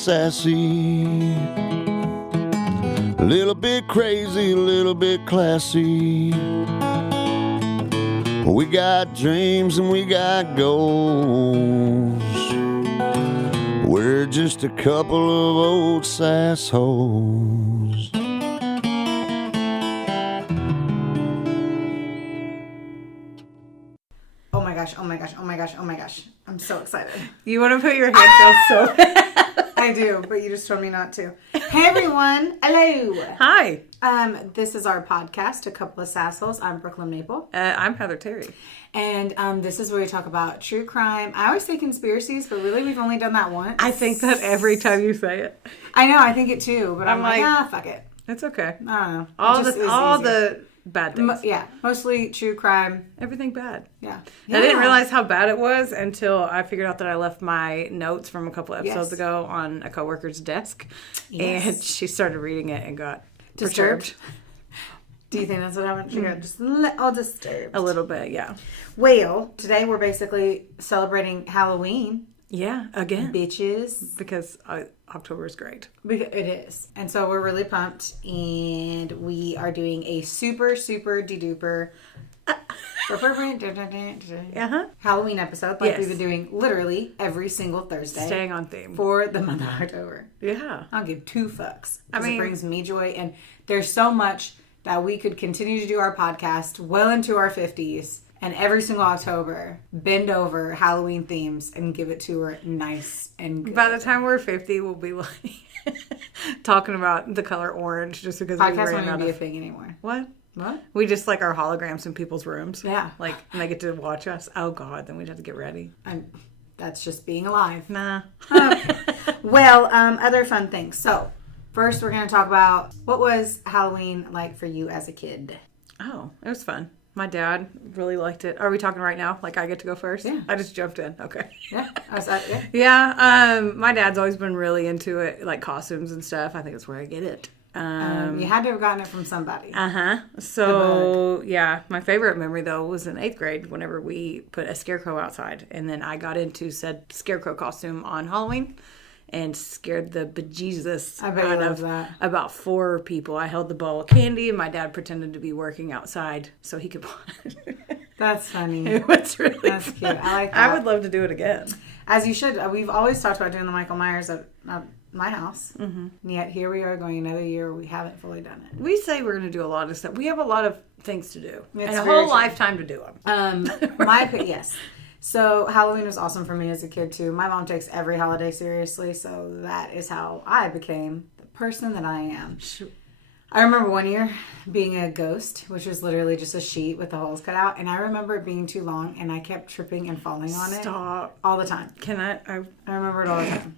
sassy, a little bit crazy, a little bit classy. We got dreams and we got goals. We're just a couple of old sassholes. Oh my gosh, oh my gosh, oh my gosh, oh my gosh. I'm so excited. You want to put your hand down so bad. I do, but you just told me not to. Hey everyone, hello. Hi. This is our podcast, A Couple of Sassholes. I'm Brooklyn Maple. I'm Heather Terry. And this is where we talk about true crime. I always say conspiracies, but really we've only done that once. I think that every time you say it. I know, I think it too, but I'm like, fuck it. It's okay. I don't know. All the bad things. Yeah, mostly true crime. Everything bad. Yeah. I didn't realize how bad it was until I figured out that I left my notes from a couple episodes Yes. ago on a coworker's desk. Yes. And she started reading it and got Disturbed. perturbed. Do you think that's what happened? She got just all disturbed. A little bit, yeah. Well, today we're basically celebrating Halloween. Yeah, again. Bitches. Because October is great. It is. And so we're really pumped. And we are doing a super, super de-duper Halloween episode. Like Yes. we've been doing literally every single Thursday. Staying on theme. For the month of October. Yeah. I'll give two fucks. Because I mean, it brings me joy. And there's so much that we could continue to do our podcast well into our 50s. And every single October, bend over Halloween themes and give it to her nice and good. By the time we're 50, we'll be like talking about the color orange just because Podcast we won't ran even out be a of... thing anymore. What? What? We just like our holograms in people's rooms. Yeah. Like, and they get to watch us. Oh, God. Then we'd have to get ready. That's just being alive. Nah. Well, other fun things. So, first we're going to talk about what was Halloween like for you as a kid? Oh, it was fun. My dad really liked it. Are we talking right now? Like I get to go first? Yeah. I just jumped in. Okay. Yeah. Yeah. Yeah. My dad's always been really into it, like costumes and stuff. I think that's where I get it. You had to have gotten it from somebody. So, yeah, my favorite memory, though, was in 8th grade whenever we put a scarecrow outside. And then I got into said scarecrow costume on Halloween and scared the bejesus I bet you love that. About 4 people. I held the bowl of candy, and my dad pretended to be working outside so he could watch. That's funny. It was really That's fun. cute. I like that. I would love to do it again. As you should. We've always talked about doing the Michael Myers at my house. Mm-hmm. And yet here we are going another year. We haven't fully done it. We say we're going to do a lot of stuff. We have a lot of things to do. It's and a very whole true. lifetime to do them. Yes. So Halloween was awesome for me as a kid too. My mom takes every holiday seriously, so that is how I became the person that I am. I remember one year being a ghost, which was literally just a sheet with the holes cut out, and I remember it being too long, and I kept tripping and falling on it all the time. Can I remember it all the time.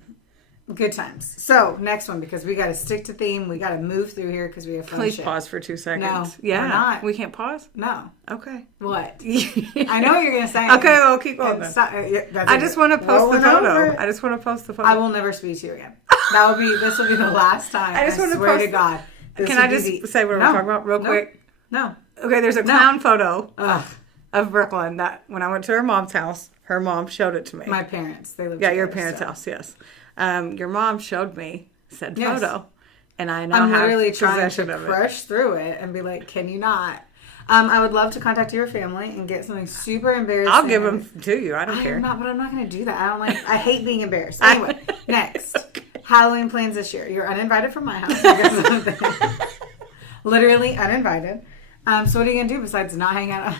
Good times. So, next one, because we got to stick to theme. We got to move through here because we have fun please shit. pause for 2 seconds? No, yeah. we're not. We can't pause? No. Okay. What? I know what you're going to say. Okay, well, keep going then. I just want to post the photo. I just want to post the photo. I will never speak to you again. This will be the last time. I want to swear post to God. Can I just say what we're talking about real quick? No. Okay, there's a clown photo of Brooklyn that when I went to her mom's house, her mom showed it to me. My parents. They lived Yeah, together, your parents' house, yes. Your mom showed me said photo, and I now I'm have literally trying possession to of it. crush through it and be like, can you not? I would love to contact your family and get something super embarrassing. I'll give them to you. I don't care. But I'm not going to do that. I hate being embarrassed. Anyway, next. Halloween plans this year. You're uninvited from my house. Literally uninvited. So what are you going to do besides not hang out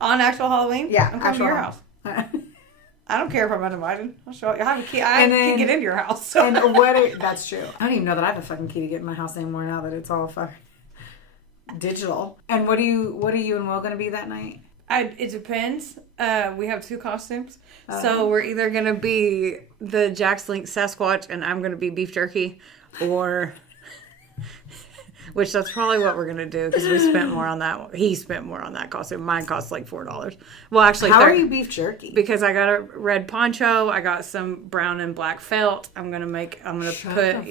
on actual Halloween? Yeah. I'm coming to your house. I don't care if I'm uninvited. I'll show you. I have a key. I can get into your house. So. That's true. I don't even know that I have a fucking key to get in my house anymore now that it's all fucking digital. And what are you and Will going to be that night? It depends. We have 2 costumes. So we're either going to be the Jack Slink Sasquatch and I'm going to be beef jerky, or Which that's probably what we're gonna do because we spent more on that. He spent more on that costume. Mine cost like $4. Well, actually, How are you beef jerky? Because I got a red poncho. I got some brown and black felt. I'm gonna put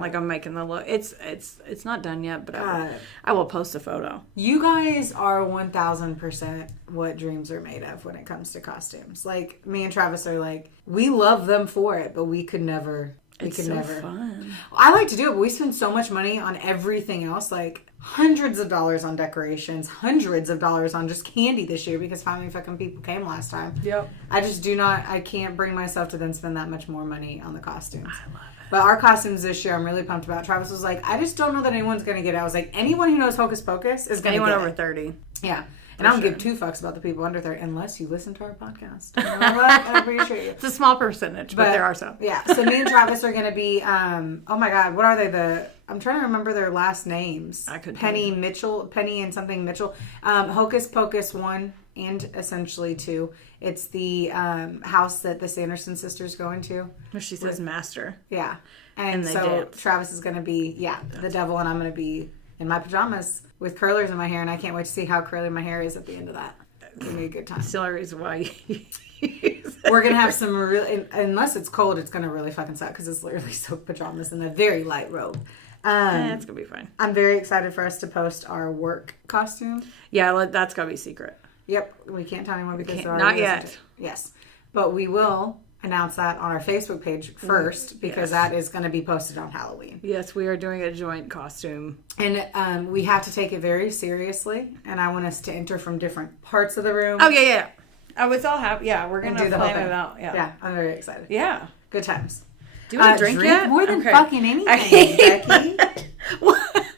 like I'm making the look. It's not done yet, but I will post a photo. You guys are 1000% what dreams are made of when it comes to costumes. Like me and Travis are like, we love them for it, but we could never. It's so fun. I like to do it, but we spend so much money on everything else, like hundreds of dollars on decorations, hundreds of dollars on just candy this year because finally fucking people came last time. Yep. I can't bring myself to then spend that much more money on the costumes. I love it. But our costumes this year, I'm really pumped about. Travis was like, I just don't know that anyone's going to get it. I was like, anyone who knows Hocus Pocus is going to get it. Anyone over 30. Yeah. And I don't give two fucks about the people under 30 unless you listen to our podcast. You know what? I appreciate you. It's a small percentage, but there are some. Yeah. So me and Travis are going to be, oh my God, what are they? I'm trying to remember their last names. Penny and something Mitchell. Hocus Pocus 1 and essentially 2. It's the house that the Sanderson sisters go into. Where she says master. Yeah. And so dance. Travis is going to be, the devil, and I'm going to be in my pajamas with curlers in my hair, and I can't wait to see how curly my hair is at the end of that. It's going to be a good time. Still a reason why we're going to have some really, unless it's cold, it's going to really fucking suck because it's literally soaked pajamas and a very light robe. It's going to be fine. I'm very excited for us to post our work costume. Yeah, that's got to be secret. Yep. We can't tell anyone because they're not yet. Yes. But we will announce that on our Facebook page first because that is going to be posted on Halloween. Yes, we are doing a joint costume. And we have to take it very seriously. And I want us to enter from different parts of the room. Oh, yeah. Oh, it's all happy. Yeah, we're going to plan it out. Yeah, I'm very excited. Yeah. Good times. Do you want to drink yet? More than fucking anything, Becky.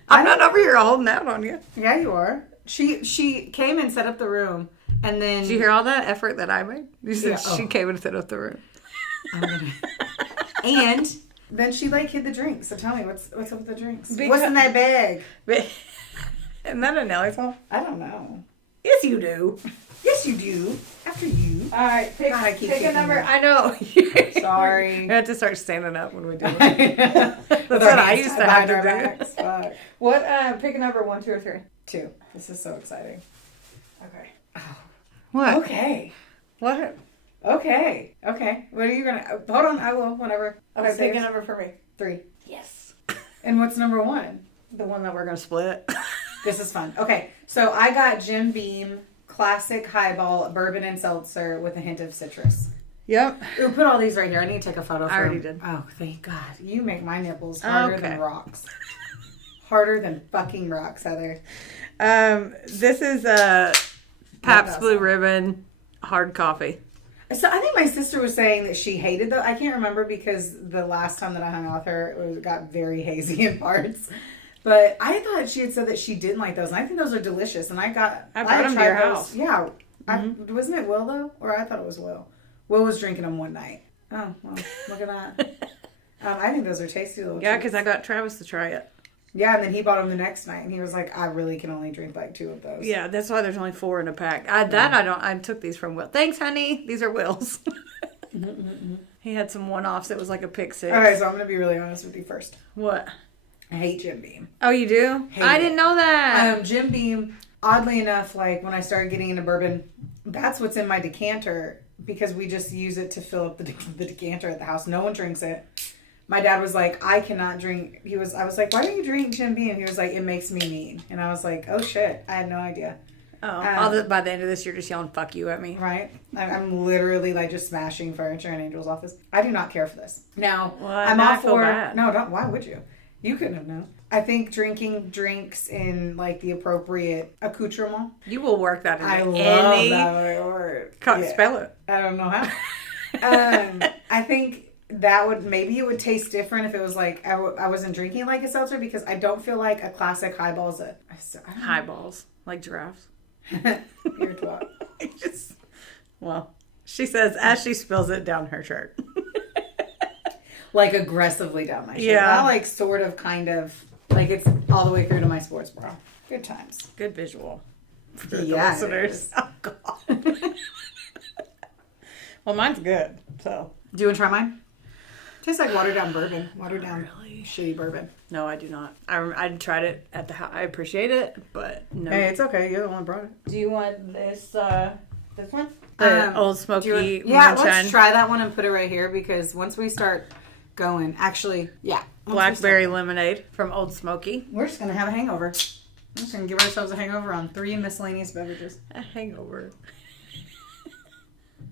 I'm not over here holding out on you. Yeah, you are. She came and set up the room. And then... Did you hear all that effort that I made? You said she came and set up the room. And then she hid the drinks. So tell me, what's up with the drinks? What's in that bag? Isn't that a Nelly song? I don't know. Yes, you do. Yes, you do. After you. All right, pick a number. I know. Sorry. We have to start standing up when we do it. That's what I used to have to do. What? Pick a number 1, 2, or 3. 2. This is so exciting. Okay. Oh. What? Okay. What? Okay. What are you gonna? Hold on. I will. Whenever. Okay. Pick a number for me. 3. Yes. And what's number 1? The one that we're gonna split. This is fun. Okay. So I got Jim Beam classic highball bourbon and seltzer with a hint of citrus. Yep. Ooh, put all these right here. I need to take a photo. I already did. Oh, thank God. You make my nipples harder than rocks. Harder than fucking rocks, Heather. This is a Pabst Blue Ribbon hard coffee. So I think my sister was saying that she hated those. I can't remember because the last time that I hung out with her, it got very hazy in parts. But I thought she had said that she didn't like those. And I think those are delicious. And I brought them to your house. Yeah. Mm-hmm. Wasn't it Will, though? Or I thought it was Will. Will was drinking them one night. Oh, well, look at that. I think those are tasty little treats. Because I got Travis to try it. Yeah, and then he bought them the next night, and he was like, I really can only drink 2 of those. Yeah, that's why there's only 4 in a pack. I took these from Will. Thanks, honey. These are Will's. He had some one-offs. It was like a pick 6. All right, so I'm going to be really honest with you first. What? I hate Jim Beam. Oh, you do? I didn't know that. Jim Beam, oddly enough, when I started getting into bourbon, that's what's in my decanter because we just use it to fill up the decanter at the house. No one drinks it. My dad was like, I cannot drink. I was like, why don't you drink Jim Beam? He was like, it makes me mean. And I was like, oh shit, I had no idea. Oh, by the end of this, you're just yelling "fuck you" at me, right? I'm literally just smashing furniture in Angel's office. I do not care for this. Now, I'm all for. No, don't. Why would you? You couldn't have known. I think drinking drinks in the appropriate accoutrement. You will work that in. I love that word. Can't spell it. I don't know how. I think. It would taste different if it was I wasn't drinking like a seltzer because I don't feel like a classic highball is highballs like giraffes. You're a twat. She says as she spills it down her shirt. Aggressively down my shirt. Yeah. Not sort of kind of it's all the way through to my sports bra. Good times. Good visual for the listeners. Oh God. Well, mine's good. So do you want to try mine? Tastes like watered down bourbon. Watered down shitty bourbon. No, I do not. I tried it at the house. I appreciate it, but no. Hey, it's okay. You're the one who brought it. Do you want this one? The Old Smoky yeah, Moonshine. let's try that one and put it right here because once we start going, actually, yeah. Blackberry lemonade from Old Smoky. We're just going to have a hangover. We're just going to give ourselves a hangover on 3 miscellaneous beverages. A hangover.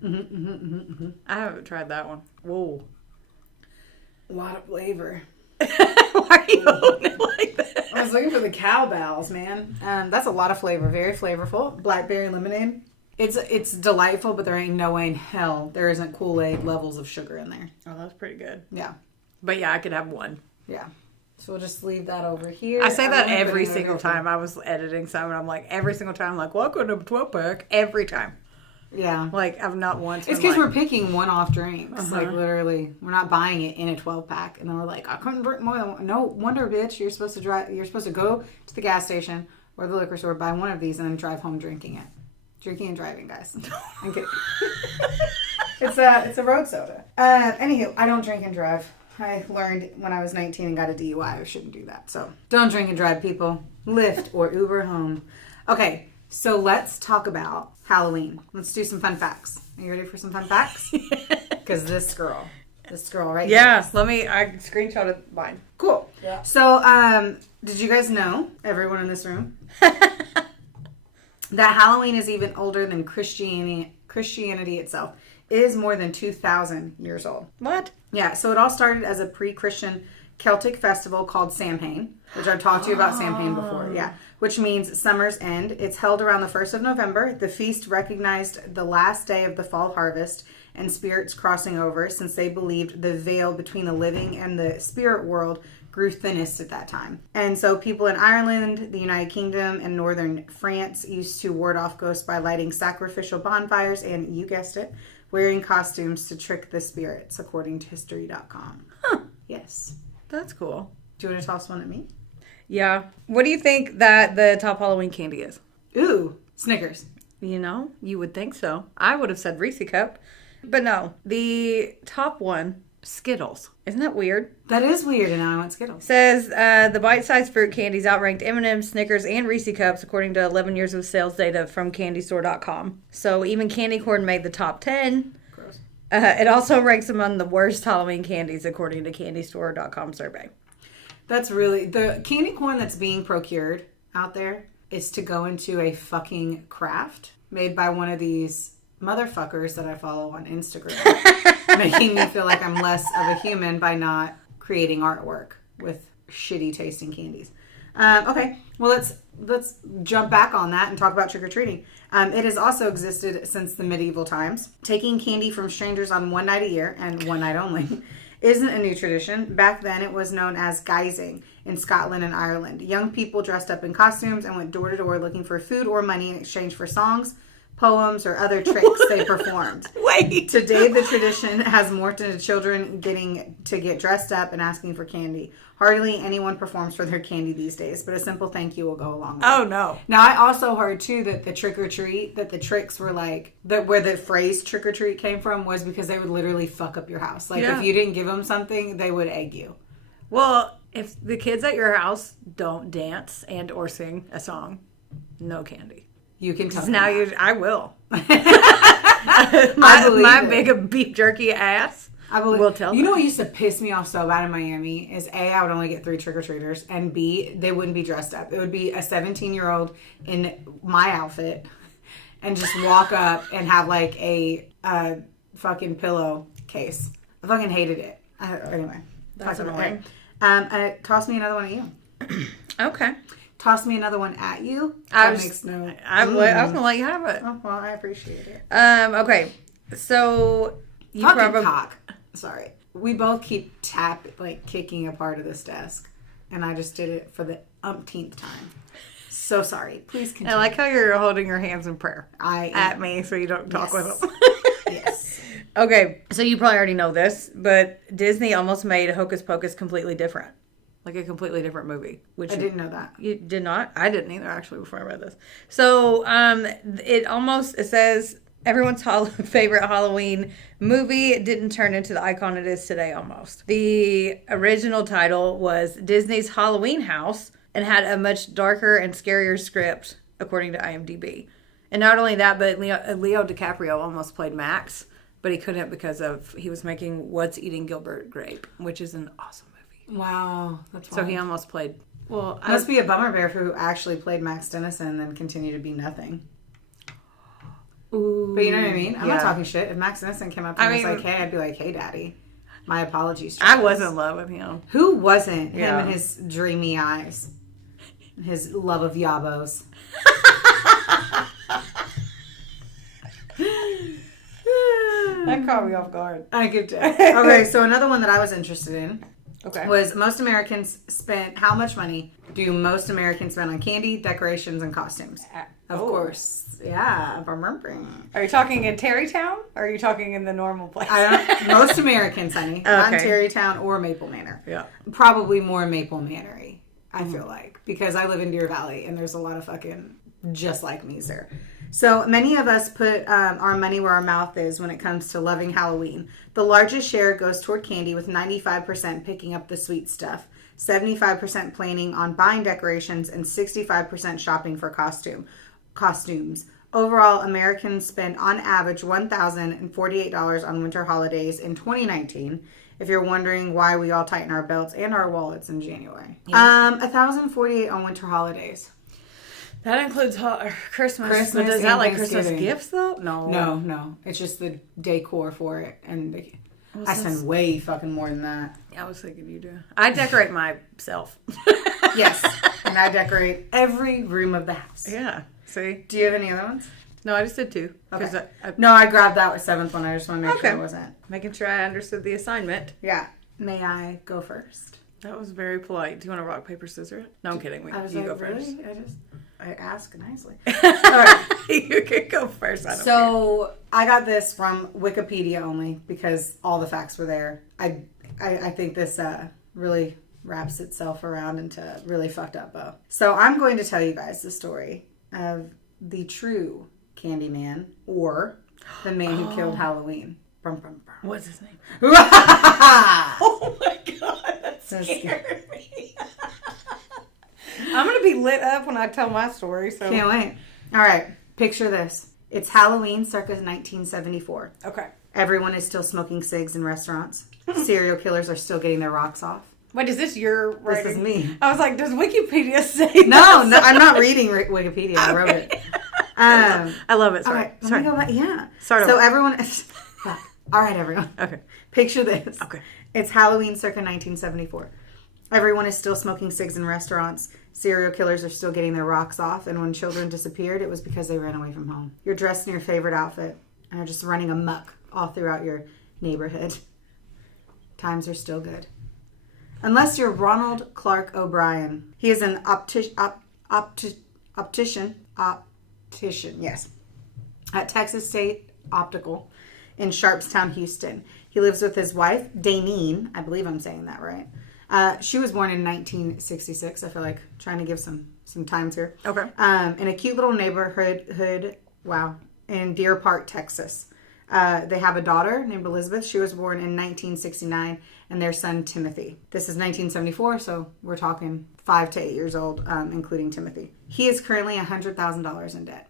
I haven't tried that one. Whoa. A lot of flavor. Why are you holding it like that? I was looking for the cowbells, man. That's a lot of flavor. Very flavorful. Blackberry lemonade. It's delightful, but there ain't no way in hell there isn't Kool-Aid levels of sugar in there. Oh, that's pretty good. Yeah. But yeah, I could have one. Yeah. So we'll just leave that over here. I say that every single time I was editing something. I'm like, every single time, I'm like, welcome to a 12-pack. Every time. Yeah. Like, I've not once. It's because we're picking one-off drinks. Like, literally. We're not buying it in a 12-pack. And then we're like, I couldn't drink more than one. No wonder, bitch. You're supposed to go to the gas station or the liquor store, buy one of these, and then drive home drinking it. Drinking and driving, guys. I'm kidding. It's a road soda. Anywho, I don't drink and drive. I learned when I was 19 and got a DUI I shouldn't do that. So don't drink and drive, people. Lyft or Uber home. Okay, so let's talk about Halloween. Let's do some fun facts. Are you ready for some fun facts? Because this girl right here. Yeah, I screenshotted mine. Cool. Yeah. So, did you guys know, everyone in this room, that Halloween is even older than Christianity itself? It is more than 2,000 years old. What? Yeah, so it all started as a pre-Christian Celtic festival called Samhain, which I've talked to you about Samhain before. Yeah, which means summer's end. It's held around the 1st of November. The feast recognized the last day of the fall harvest and spirits crossing over, since they believed the veil between the living and the spirit world grew thinnest at that time. And so people in Ireland, the United Kingdom, and northern France used to ward off ghosts by lighting sacrificial bonfires and, you guessed it, wearing costumes to trick the spirits, according to history.com. Huh. Yes. That's cool. Do you want to toss one at me? Yeah. What do you think that the top Halloween candy is? Ooh, Snickers. You know, you would think so. I would have said Reese Cup. But no, the top one, Skittles. Isn't that weird? That is weird, and now I want Skittles. Says the bite-sized fruit candies outranked M&M's, Snickers, and Reese Cups according to 11 years of sales data from CandyStore.com. So even candy corn made the top 10. Gross. It also ranks among the worst Halloween candies according to CandyStore.com survey. That's really... The candy corn that's being procured out there is to go into a fucking craft made by one of these motherfuckers that I follow on Instagram. Making me feel like I'm less of a human by not creating artwork with shitty tasting candies. Okay, well let's jump back on that and talk about trick-or-treating. It has also existed since the medieval times. Taking candy from strangers on one night a year, and one night only, isn't a new tradition. Back then it was known as guising in Scotland and Ireland. Young people dressed up in costumes and went door to door looking for food or money in exchange for songs, poems, or other tricks they performed. Wait. Today, the tradition has morphed into children getting to get dressed up and asking for candy. Hardly anyone performs for their candy these days, but a simple thank you will go a long way. Oh, no. Now, I also heard, too, that the trick-or-treat, that the tricks were like, that where the phrase trick-or-treat came from was because they would literally fuck up your house. Like, if you didn't give them something, they would egg you. Well, if the kids at your house don't dance and or sing a song, no candy. You can tell now them I will. I believe my it. big beef jerky ass will tell You know what used to piss me off so bad in Miami is A, I would only get 3 trick-or-treaters, and B, they wouldn't be dressed up. It would be a 17-year-old in my outfit and just walk up and have like a fucking pillow case. I fucking hated it. Anyway. That's annoying. Toss me another one at you. Okay. Toss me another one at you. I That was makes no... I was going to let you have it. Oh, well, I appreciate it. Okay. So you Fucking probably cock. Sorry. We both keep kicking a part of this desk. And I just did it for the umpteenth time. So sorry. Please continue. I like how you're holding your hands in prayer I at me so you don't talk with them. Yes. Okay. So you probably already know this, but Disney almost made Hocus Pocus completely different. Like a completely different movie. Which I didn't know that. You did not? I didn't either, actually, before I read this. So, it says Everyone's favorite Halloween movie didn't turn into the icon it is today almost. The original title was Disney's Halloween House and had a much darker and scarier script, according to IMDb. And not only that, but Leo DiCaprio almost played Max, but he couldn't because he was making What's Eating Gilbert Grape, which is an awesome movie. Wow. That's So he almost played... Well, must be a bummer bear who actually played Max Dennison and then continued to be nothing. Ooh, but you know what I mean? I'm yeah. not talking shit. If Max Dennison came up to me and was like, hey, I'd be like, hey, daddy. My apologies. I was in love with him. Who wasn't? Yeah. Him and his dreamy eyes. His love of Yabos. That caught me off guard. I could tell. Okay, so another one that I was interested in was how much money do most Americans spend on candy, decorations, and costumes? Of course. Yeah. Are you talking in Terrytown or are you talking in the normal place? Most Americans, honey. Not in Terrytown or Maple Manor. Yeah. Probably more Maple Manor-y, I feel like. Because I live in Deer Valley and there's a lot of fucking just like me there. So many of us put our money where our mouth is when it comes to loving Halloween. The largest share goes toward candy, with 95% picking up the sweet stuff, 75% planning on buying decorations, and 65% shopping for costumes. Overall, Americans spend on average $1,048 on winter holidays in 2019. If you're wondering why we all tighten our belts and our wallets in January. $1,048 on winter holidays. That includes Christmas. But does that like Christmas gifts though? No. It's just the decor for it, and I spend way fucking more than that. I was thinking you do. I decorate myself. Yes, and I decorate every room of the house. Yeah. See? Do you have any other ones? No, I just did 2. Okay. I grabbed that with 7th one. I just want to make sure it wasn't. Making sure I understood the assignment. Yeah. May I go first? That was very polite. Do you want to rock, paper, scissors? No, I'm kidding. You go first. I ask nicely. All right. You can go first. I don't care. I got this from Wikipedia only because all the facts were there. I think this really wraps itself around into a really fucked up bow. So I'm going to tell you guys the story of the true Candyman, or the man who killed Halloween. What's his name? Oh my god, that scared me. I'm going to be lit up when I tell my story. So can't wait. All right, picture this. It's Halloween circa 1974. Okay. Everyone is still smoking cigs in restaurants. Serial killers are still getting their rocks off. Wait, is this your writing? This is me. I was like, does Wikipedia say No, I'm not reading Wikipedia. I wrote it. I love it. Sorry. All right, let me go back. Yeah. Start so over. Everyone... All right, everyone. Okay. Picture this. Okay. It's Halloween circa 1974. Everyone is still smoking cigs in restaurants. Serial killers are still getting their rocks off. And when children disappeared, it was because they ran away from home. You're dressed in your favorite outfit and are just running amok all throughout your neighborhood. Times are still good. Unless you're Ronald Clark O'Bryan. He is an optician, yes, at Texas State Optical in Sharpstown, Houston. He lives with his wife, Daneen. I believe I'm saying that right. She was born in 1966. I feel like trying to give some times here. Okay. In a cute little neighborhood, in Deer Park, Texas. They have a daughter named Elizabeth. She was born in 1969, and their son, Timothy. This is 1974, so we're talking 5 to 8 years old, including Timothy. He is currently $100,000 in debt.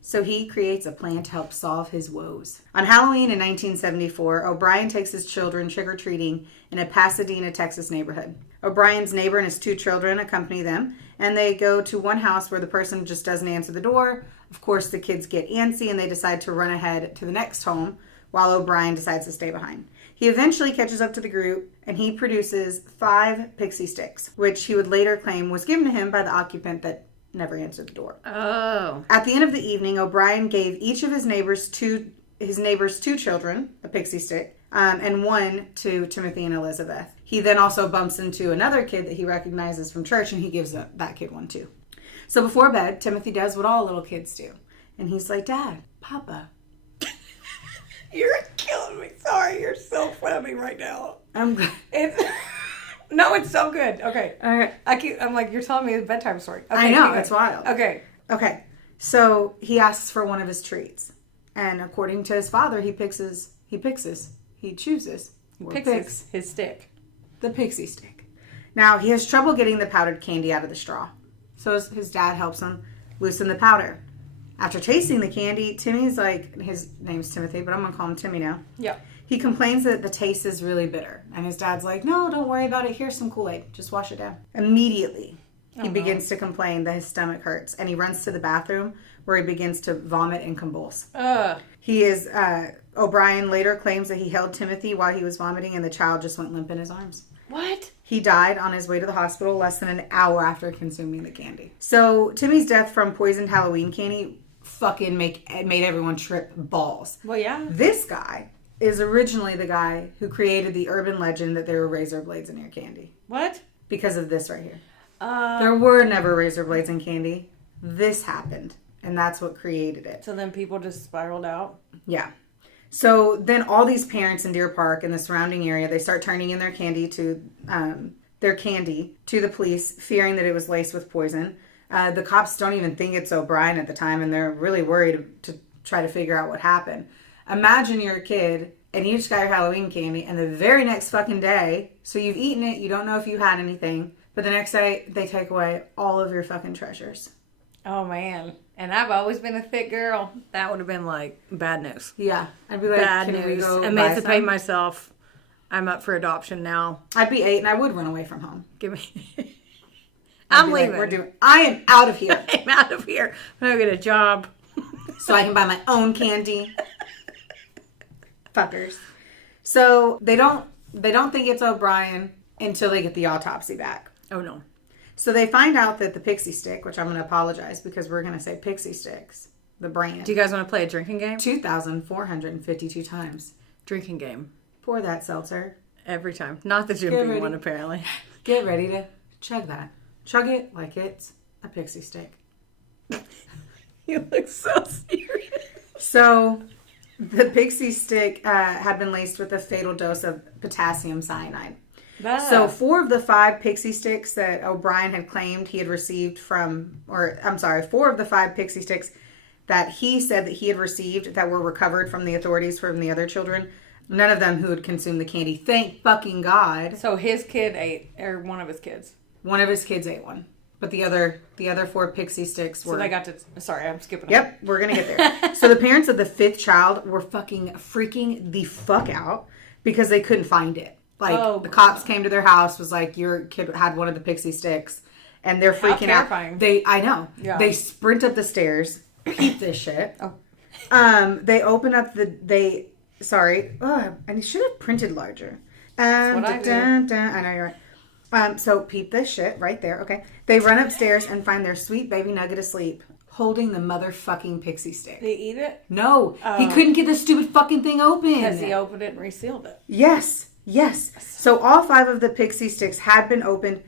So he creates a plan to help solve his woes. On Halloween in 1974, O'Bryan takes his children trick-or-treating in a Pasadena, Texas neighborhood. O'Brien's neighbor and his 2 children accompany them, and they go to one house where the person just doesn't answer the door. Of course, the kids get antsy and they decide to run ahead to the next home while O'Brien decides to stay behind. He eventually catches up to the group and he produces 5 pixie sticks, which he would later claim was given to him by the occupant that never answered the door. Oh. At the end of the evening, O'Brien gave each of his neighbors two children a pixie stick, and one to Timothy and Elizabeth. He then also bumps into another kid that he recognizes from church, and he gives that kid one too. So before bed, Timothy does what all little kids do. And he's like, Dad, Papa. You're killing me. Sorry, you're so funny right now. I'm good. No, it's so good. Okay. Okay. I'm like, you're telling me a bedtime story. Okay, I know, it's wild. Okay. So he asks for one of his treats. And according to his father, he chooses his stick. The pixie stick. Now, he has trouble getting the powdered candy out of the straw. So his dad helps him loosen the powder. After tasting the candy, Timmy's like, his name's Timothy, but I'm going to call him Timmy now. Yep. He complains that the taste is really bitter. And his dad's like, no, don't worry about it. Here's some Kool-Aid. Just wash it down. Immediately, he begins to complain that his stomach hurts. And he runs to the bathroom where he begins to vomit and convulse. O'Brien later claims that he held Timothy while he was vomiting and the child just went limp in his arms. What? He died on his way to the hospital less than an hour after consuming the candy. So Timmy's death from poisoned Halloween candy fucking made everyone trip balls. Well, yeah. This guy is originally the guy who created the urban legend that there were razor blades in your candy. What? Because of this right here. There were never razor blades in candy. This happened, and that's what created it. So then people just spiraled out? Yeah. So then all these parents in Deer Park and the surrounding area, they start turning in their candy to the police, fearing that it was laced with poison. The cops don't even think it's O'Brien at the time, and they're really worried to try to figure out what happened. Imagine you're a kid, and you just got your Halloween candy, and the very next fucking day, so you've eaten it, you don't know if you had anything, but the next day, they take away all of your fucking treasures. Oh, man. And I've always been a thick girl. That would have been, like, bad news. Yeah. I'd be like, bad can we news. go Emancipate myself. I'm up for adoption now. I'd be 8, and I would run away from home. Give me... I'm leaving. I am out of here. I'm out of here. I'm going to get a job. So I can buy my own candy. Fuckers. So they don't think it's O'Brien until they get the autopsy back. Oh, no. So they find out that the pixie stick, which I'm going to apologize because we're going to say pixie sticks, the brand. Do you guys want to play a drinking game? 2,452 times. Drinking game. Pour that seltzer. Every time. Not the Jim Beam one, apparently. Get ready to chug that. Chug it like it's a pixie stick. You look so serious. So the pixie stick had been laced with a fatal dose of potassium cyanide. So 4 of the 5 pixie sticks that O'Brien had claimed he had received 4 of the 5 pixie sticks that he said that he had received that were recovered from the authorities from the other children, none of them who had consumed the candy. Thank fucking God. So his kid ate, or one of his kids. One of his kids ate one. But the other 4 pixie sticks were... So they got to... Sorry, I'm skipping. Yep, we're going to get there. So the parents of the 5th child were fucking freaking the fuck out because they couldn't find it. Like, the cops came to their house, was like, your kid had one of the pixie sticks. And they're freaking out. I know. Yeah. They sprint up the stairs. Keep this shit. They open up I should have printed larger. That's what I do. I know you're right. So peep this shit right there. Okay. They run upstairs and find their sweet baby nugget asleep, holding the motherfucking pixie stick. They eat it? No. He couldn't get the stupid fucking thing open. Because he opened it and resealed it. Yes. So all 5 of the pixie sticks had been opened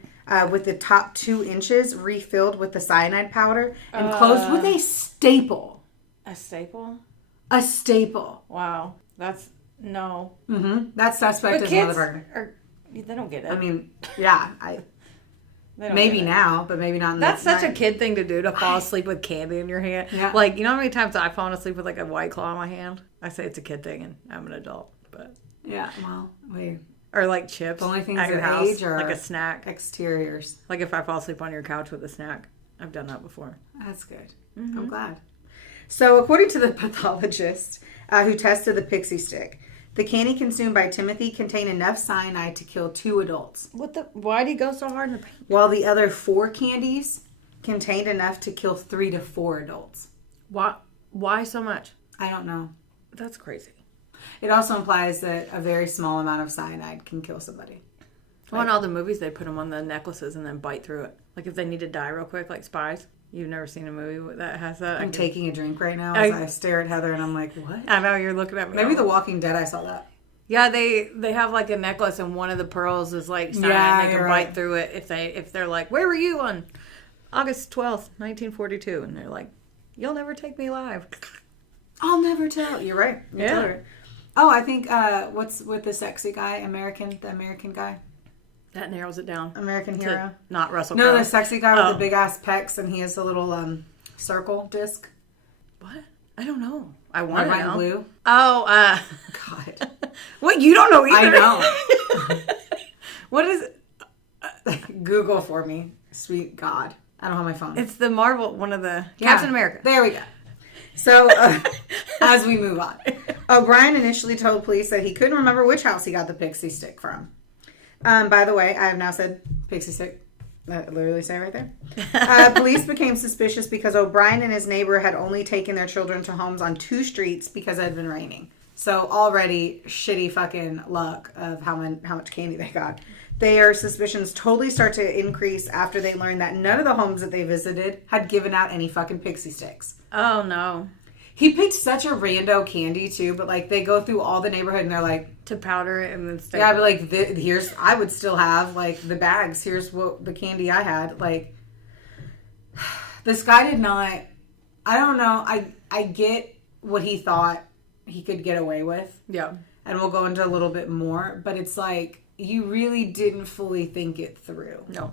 with the top 2 inches refilled with the cyanide powder and closed with a staple. A staple? A staple. Wow. That's... No. Mm-hmm. That's suspect as motherfucker. They don't get it. I mean, yeah. Maybe now, but maybe not in That's such a kid thing to do, to fall asleep with candy in your hand. Yeah. Like, you know how many times I've fallen asleep with like a White Claw in my hand? I say it's a kid thing and I'm an adult, but... Yeah, well, or like chips. The only things at your that house, age are like a snack. Exteriors. Like if I fall asleep on your couch with a snack. I've done that before. That's good. Mm-hmm. I'm glad. So according to the pathologist who tested the pixie stick, the candy consumed by Timothy contained enough cyanide to kill 2 adults. Why did he go so hard in the paint? While the other 4 candies contained enough to kill 3 to 4 adults. Why so much? I don't know. That's crazy. It also implies that a very small amount of cyanide can kill somebody. Well, in all the movies, they put them on the necklaces and then bite through it. Like if they need to die real quick, like Spies. You've never seen a movie that has that? I'm taking a drink right now as I stare at Heather and I'm like, what? I know, you're looking at me. Maybe The Walking Dead, I saw that. Yeah, they have like a necklace and one of the pearls is like cyanide and they can bite through it if they're like, where were you on August 12th, 1942? And they're like, you'll never take me alive. I'll never tell. You're right. You tell her. Oh, I think, what's with the sexy guy, the American guy? That narrows it down. American Hero. Not Russell Crowe. No, the sexy guy with the big ass pecs and he has a little circle disc. What? I don't know. I want to Red, white, know. and blue. Oh, God. what? You don't know either. I know. What is Google for me. Sweet God. I don't have my phone. It's the Marvel, one of the Captain America. There we go. So, as we move on, O'Brien initially told police that he couldn't remember which house he got the pixie stick from. By the way, I have now said pixie stick. I literally say right there. Police became suspicious because O'Brien and his neighbor had only taken their children to homes on 2 streets because it had been raining. So already shitty fucking luck of how much candy they got. Their suspicions totally start to increase after they learned that none of the homes that they visited had given out any fucking pixie sticks. Oh, no. He picked such a rando candy, too, but, like, they go through all the neighborhood and they're like... To powder it and then stay. Yeah, but, like, here's... I would still have, like, the bags. Here's what the candy I had. Like, this guy did not... I don't know. I get what he thought he could get away with. Yeah. And we'll go into a little bit more. But it's like, you really didn't fully think it through. No.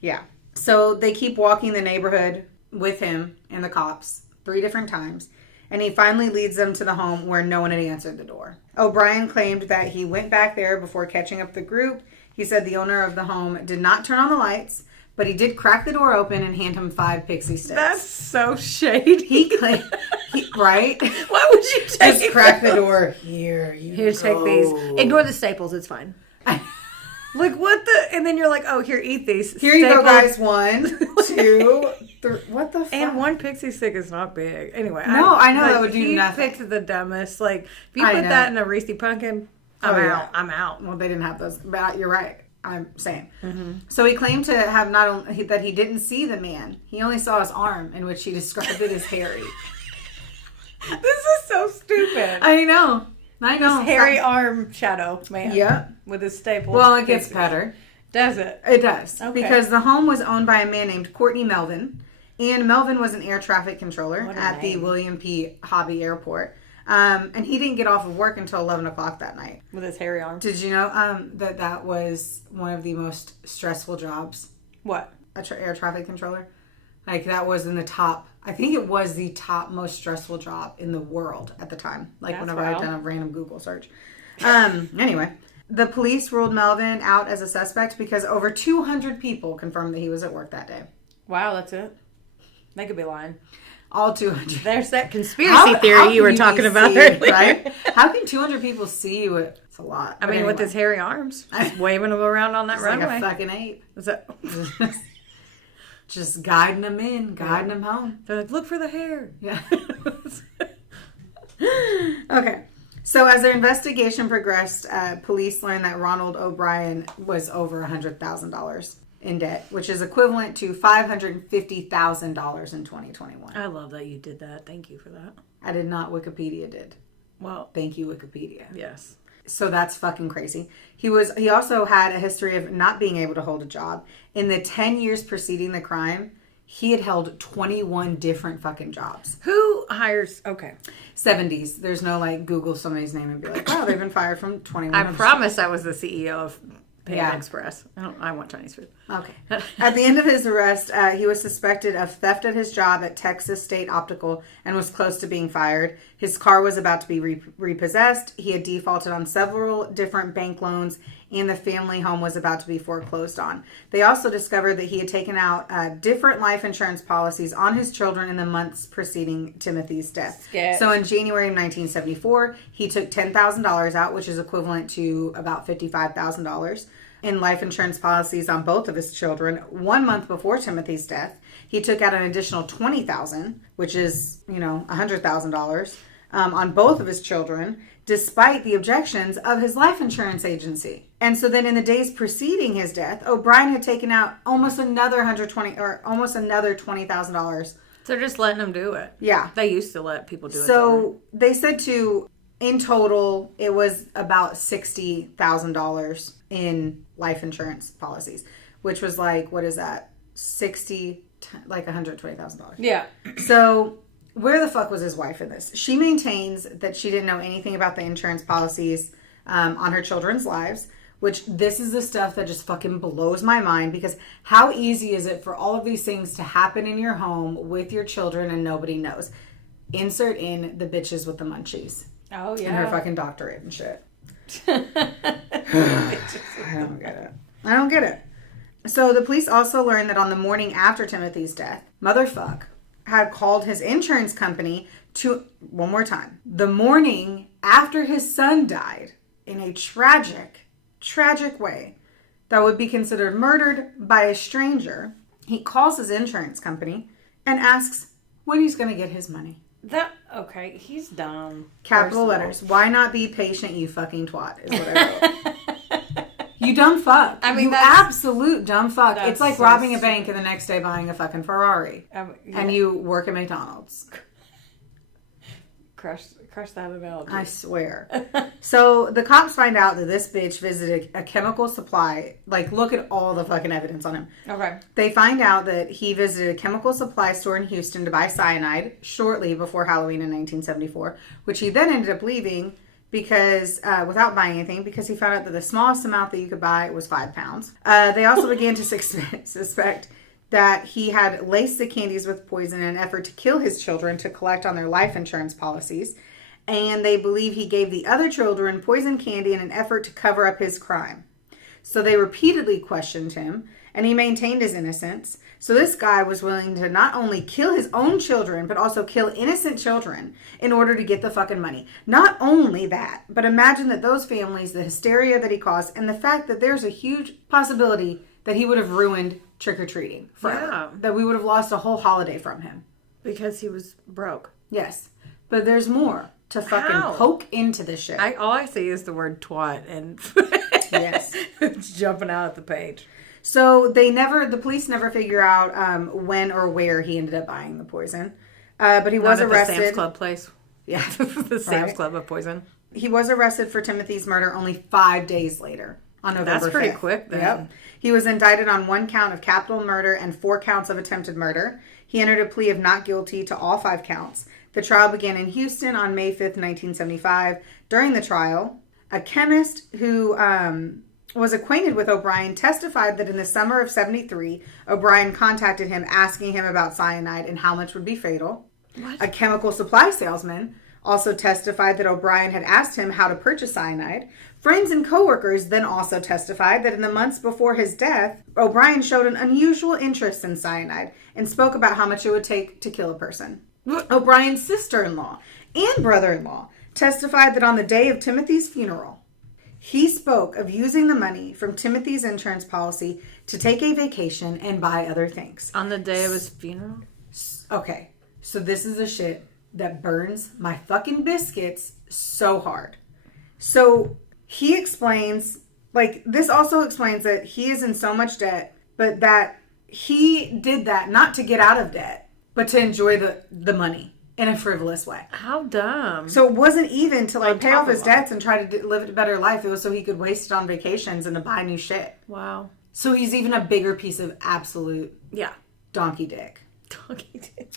Yeah. So they keep walking the neighborhood with him and the cops 3 different times. And he finally leads them to the home where no one had answered the door. O'Brien claimed that he went back there before catching up the group. He said the owner of the home did not turn on the lights, but he did crack the door open and hand him 5 pixie sticks. That's so shady. He claimed, right? Why would you take Just crack the door. Here, take these. Ignore the staples. It's fine. Like, what the... And then you're like, oh, here, eat these. Here you go, guys. 1, 2, 3. What the fuck? And 1 pixie stick is not big. Anyway. No, I know that would do nothing. He picked the dumbest. Like, if you put that in a Reese pumpkin, I'm out. Yeah. I'm out. Well, they didn't have those. But you're right. I'm saying. Mm-hmm. So he claimed to have not only... that he didn't see the man. He only saw his arm, in which he described it as hairy. This is so stupid. I know. This hairy arm shadow man. Yep. With his staples. Well, it gets better. Does it? It does. Okay. Because the home was owned by a man named Courtney Melvin. And Melvin was an air traffic controller at the William P. Hobby Airport. And he didn't get off of work until 11 o'clock that night. With his hairy arm. Did you know that was one of the most stressful jobs? What? Air traffic controller. Like, that was in the top... I think it was the top most stressful job in the world at the time. Like, whenever I'd done a random Google search. Anyway, the police ruled Melvin out as a suspect because over 200 people confirmed that he was at work that day. Wow, that's it? They could be lying. All 200. There's that conspiracy theory you were talking about earlier. Right? How can 200 people see you? It's a lot. I mean, with his hairy arms. Just waving them around on that runway. Like a fucking ape. Is that... Just guiding them in, guiding them home. They're like, look for the hair. Yeah. Okay. So as their investigation progressed, police learned that Ronald O'Bryan was over $100,000 in debt, which is equivalent to $550,000 in 2021. I love that you did that. Thank you for that. I did not. Wikipedia did. Well, thank you, Wikipedia. Yes. So that's fucking crazy. He also had a history of not being able to hold a job. In the 10 years preceding the crime, he had held 21 different fucking jobs. Who hires... Okay. 70s. There's no, like, Google somebody's name and be like, wow, they've been fired from 21. I promise I was the CEO of Panda Express. I want Chinese food. Okay. At the end of his arrest, he was suspected of theft at his job at Texas State Optical and was close to being fired. His car was about to be repossessed. He had defaulted on several different bank loans, and the family home was about to be foreclosed on. They also discovered that he had taken out different life insurance policies on his children in the months preceding Timothy's death. Sketch. So in January of 1974, he took $10,000 out, which is equivalent to about $55,000 in life insurance policies on both of his children. 1 month before Timothy's death, he took out an additional $20,000, which is, $100,000 on both of his children, despite the objections of his life insurance agency. And so then in the days preceding his death, O'Brien had taken out almost another $20,000. So just letting them do it. Yeah. They used to let people do it. So they said in total, it was about $60,000 in life insurance policies, which was like, what is that? Like $120,000. Yeah. So where the fuck was his wife in this? She maintains that she didn't know anything about the insurance policies on her children's lives, which this is the stuff that just fucking blows my mind, because how easy is it for all of these things to happen in your home with your children and nobody knows? insert in the bitches with the munchies. Oh, yeah. And her fucking doctorate and shit. I don't get it. So the police also learned that on the morning after Timothy's death, Motherfuck had called his insurance company to, one more time, the morning after his son died in a tragic way that would be considered murdered by a stranger. He calls his insurance company and asks when he's going to get his money. Okay, he's dumb. Capital letters. Why not be patient, you fucking twat, is what I wrote. You dumb fuck. I mean, you absolute dumb fuck. It's like so robbing a bank and the next day buying a fucking Ferrari. Yeah. And you work at McDonald's. Crush that analogy. I swear. So the cops find out that this bitch visited a chemical supply. Like, look at all the fucking evidence on him. Okay. They find out that he visited a chemical supply store in Houston to buy cyanide shortly before Halloween in 1974, which he then ended up leaving because without buying anything, because he found out that the smallest amount that you could buy was 5 pounds. They also began to suspect that he had laced the candies with poison in an effort to kill his children to collect on their life insurance policies. And they believe he gave the other children poison candy in an effort to cover up his crime. So they repeatedly questioned him, and he maintained his innocence. So this guy was willing to not only kill his own children, but also kill innocent children in order to get the fucking money. Not only that, but imagine that those families, the hysteria that he caused, and the fact that there's a huge possibility that he would have ruined trick-or-treating forever. Yeah. That we would have lost a whole holiday from him. Because he was broke. Yes. But there's more to fucking poke into this shit. All I see is the word twat and yes, it's jumping out at the page. So the police never figure out when or where he ended up buying the poison. But he was arrested. The Sam's Club place. Yeah. The Sam's Club of poison. He was arrested for Timothy's murder only 5 days later on November 5th. That's pretty quick then. Yep. He was indicted on 1 count of capital murder and 4 counts of attempted murder. He entered a plea of not guilty to all 5 counts. The trial began in Houston on May 5th, 1975. During the trial, a chemist who was acquainted with O'Bryan testified that in the summer of 73, O'Bryan contacted him asking him about cyanide and how much would be fatal. What? A chemical supply salesman also testified that O'Bryan had asked him how to purchase cyanide. Friends and coworkers then also testified that in the months before his death, O'Bryan showed an unusual interest in cyanide and spoke about how much it would take to kill a person. O'Brien's sister-in-law and brother-in-law testified that on the day of Timothy's funeral, he spoke of using the money from Timothy's insurance policy to take a vacation and buy other things. On the day of his funeral? Okay, so this is the shit that burns my fucking biscuits so hard. So he explains, this also explains that he is in so much debt, but that he did that not to get out of debt, but to enjoy the money in a frivolous way. How dumb. So it wasn't even to pay off his debts and try to live a better life. It was so he could waste it on vacations and to buy new shit. Wow. So he's even a bigger piece of absolute donkey dick. Donkey dick.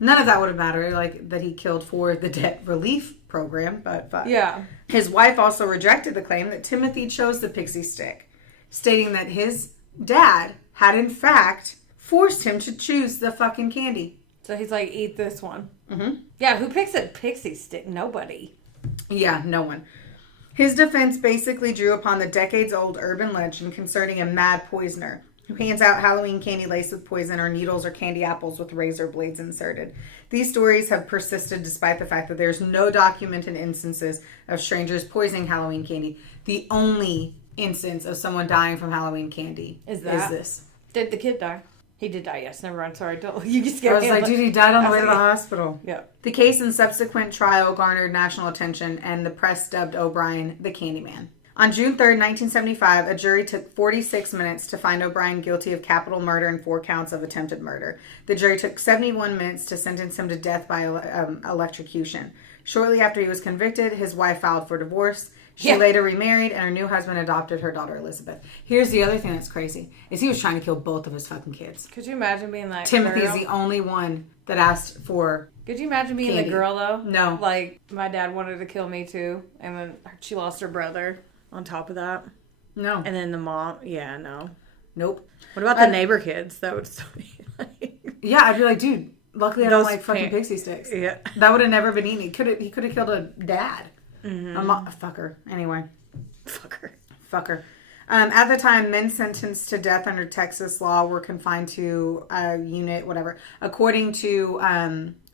None of that would have mattered, that he killed for the debt relief program, but yeah. His wife also rejected the claim that Timothy chose the pixie stick, stating that his dad had in fact forced him to choose the fucking candy. So he's like, eat this one. Mm-hmm. Yeah, who picks a pixie stick? Nobody. Yeah, no one. His defense basically drew upon the decades-old urban legend concerning a mad poisoner who hands out Halloween candy laced with poison or needles or candy apples with razor blades inserted. These stories have persisted despite the fact that there's no documented instances of strangers poisoning Halloween candy. The only instance of someone dying from Halloween candy is this. Did the kid die? He did die, yes. Never mind. Sorry. Don't, you get scared. I was like, dude, he died on the way to the hospital. Yeah. The case and subsequent trial garnered national attention, and the press dubbed O'Bryan the Candyman. On June 3rd, 1975, a jury took 46 minutes to find O'Bryan guilty of capital murder and 4 counts of attempted murder. The jury took 71 minutes to sentence him to death by electrocution. Shortly after he was convicted, his wife filed for divorce. She later remarried, and her new husband adopted her daughter, Elizabeth. Here's the other thing that's crazy, is he was trying to kill both of his fucking kids. Could you imagine being like Timothy's the only one that asked for Could you imagine being candy. the girl, though? No. My dad wanted to kill me, too, and then she lost her brother on top of that. No. And then the mom, no. Nope. What about the neighbor kids? That would still be Yeah, I'd be like, dude, Luckily, I don't like fucking pixie sticks. Yeah. That would have never been eaten. He could have killed a dad. Mm-hmm. A fucker. Anyway. Fucker. At the time, men sentenced to death under Texas law were confined to a unit, whatever. According to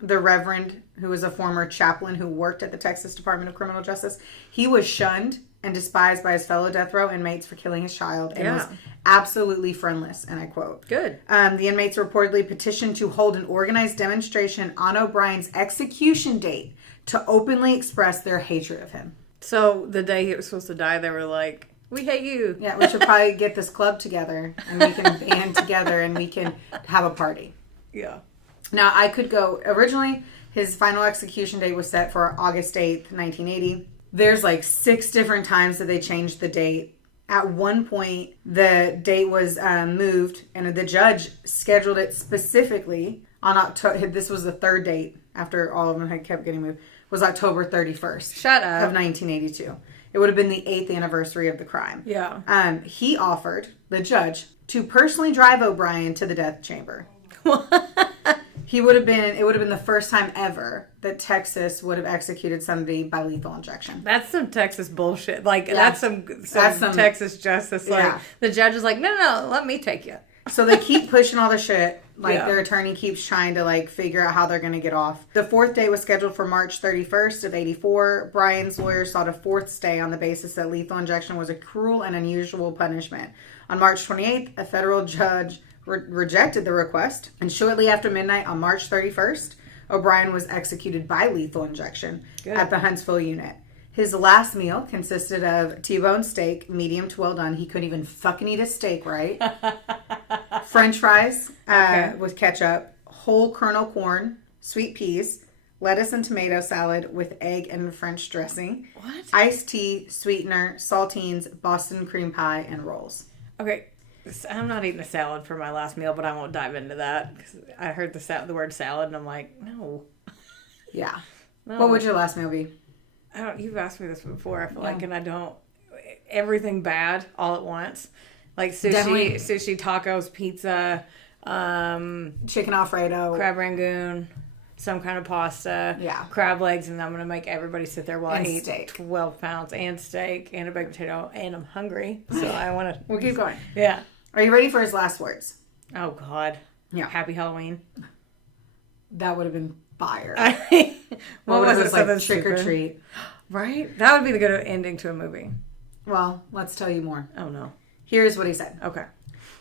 the Reverend, who was a former chaplain who worked at the Texas Department of Criminal Justice, he was shunned and despised by his fellow death row inmates for killing his child and was absolutely friendless, and I quote. Good. The inmates reportedly petitioned to hold an organized demonstration on O'Brien's execution date to openly express their hatred of him. So the day he was supposed to die, they were like, we hate you. Yeah, we should probably get this club together and we can band together and we can have a party. Yeah. Now, I could go, originally, his final execution date was set for August 8th, 1980. There's like 6 different times that they changed the date. At one point, the date was moved, and the judge scheduled it specifically on October. This was the 3rd date after all of them had kept getting moved. Was October 31st. Shut up. Of 1982. It would have been the 8th anniversary of the crime. Yeah. He offered the judge to personally drive O'Brien to the death chamber. It would have been the first time ever that Texas would have executed somebody by lethal injection. That's some Texas bullshit. Like, that's some Texas justice. Like, the judge is like, no, let me take you. So they keep pushing all the shit. Like, their attorney keeps trying to, like, figure out how they're going to get off. The 4th day was scheduled for March 31st of 84. Brian's lawyer sought a 4th stay on the basis that lethal injection was a cruel and unusual punishment. On March 28th, a federal judge rejected the request, and shortly after midnight on March 31st, O'Brien was executed by lethal injection at the Huntsville unit. His last meal consisted of T-bone steak, medium to well done. He couldn't even fucking eat a steak, right? French fries with ketchup, whole kernel corn, sweet peas, lettuce and tomato salad with egg and French dressing, iced tea, sweetener, saltines, Boston cream pie, and rolls. Okay. I'm not eating a salad for my last meal, but I won't dive into that. Cause I heard the word salad, and I'm like, no. Yeah. No. What would your last meal be? You've asked me this before, I feel like, and I don't. Everything bad all at once. Like sushi, tacos, pizza, chicken Alfredo, crab rangoon, some kind of pasta, crab legs, and I'm going to make everybody sit there while I eat steak. 12 pounds and steak and a baked potato, and I'm hungry, so I want to... We'll keep going. Yeah. Are you ready for his last words? Oh, God. Yeah. Happy Halloween. That would have been fire. What was it? Like trick or treat. Right? That would be the good ending to a movie. Well, let's tell you more. Oh, no. Here's what he said. Okay.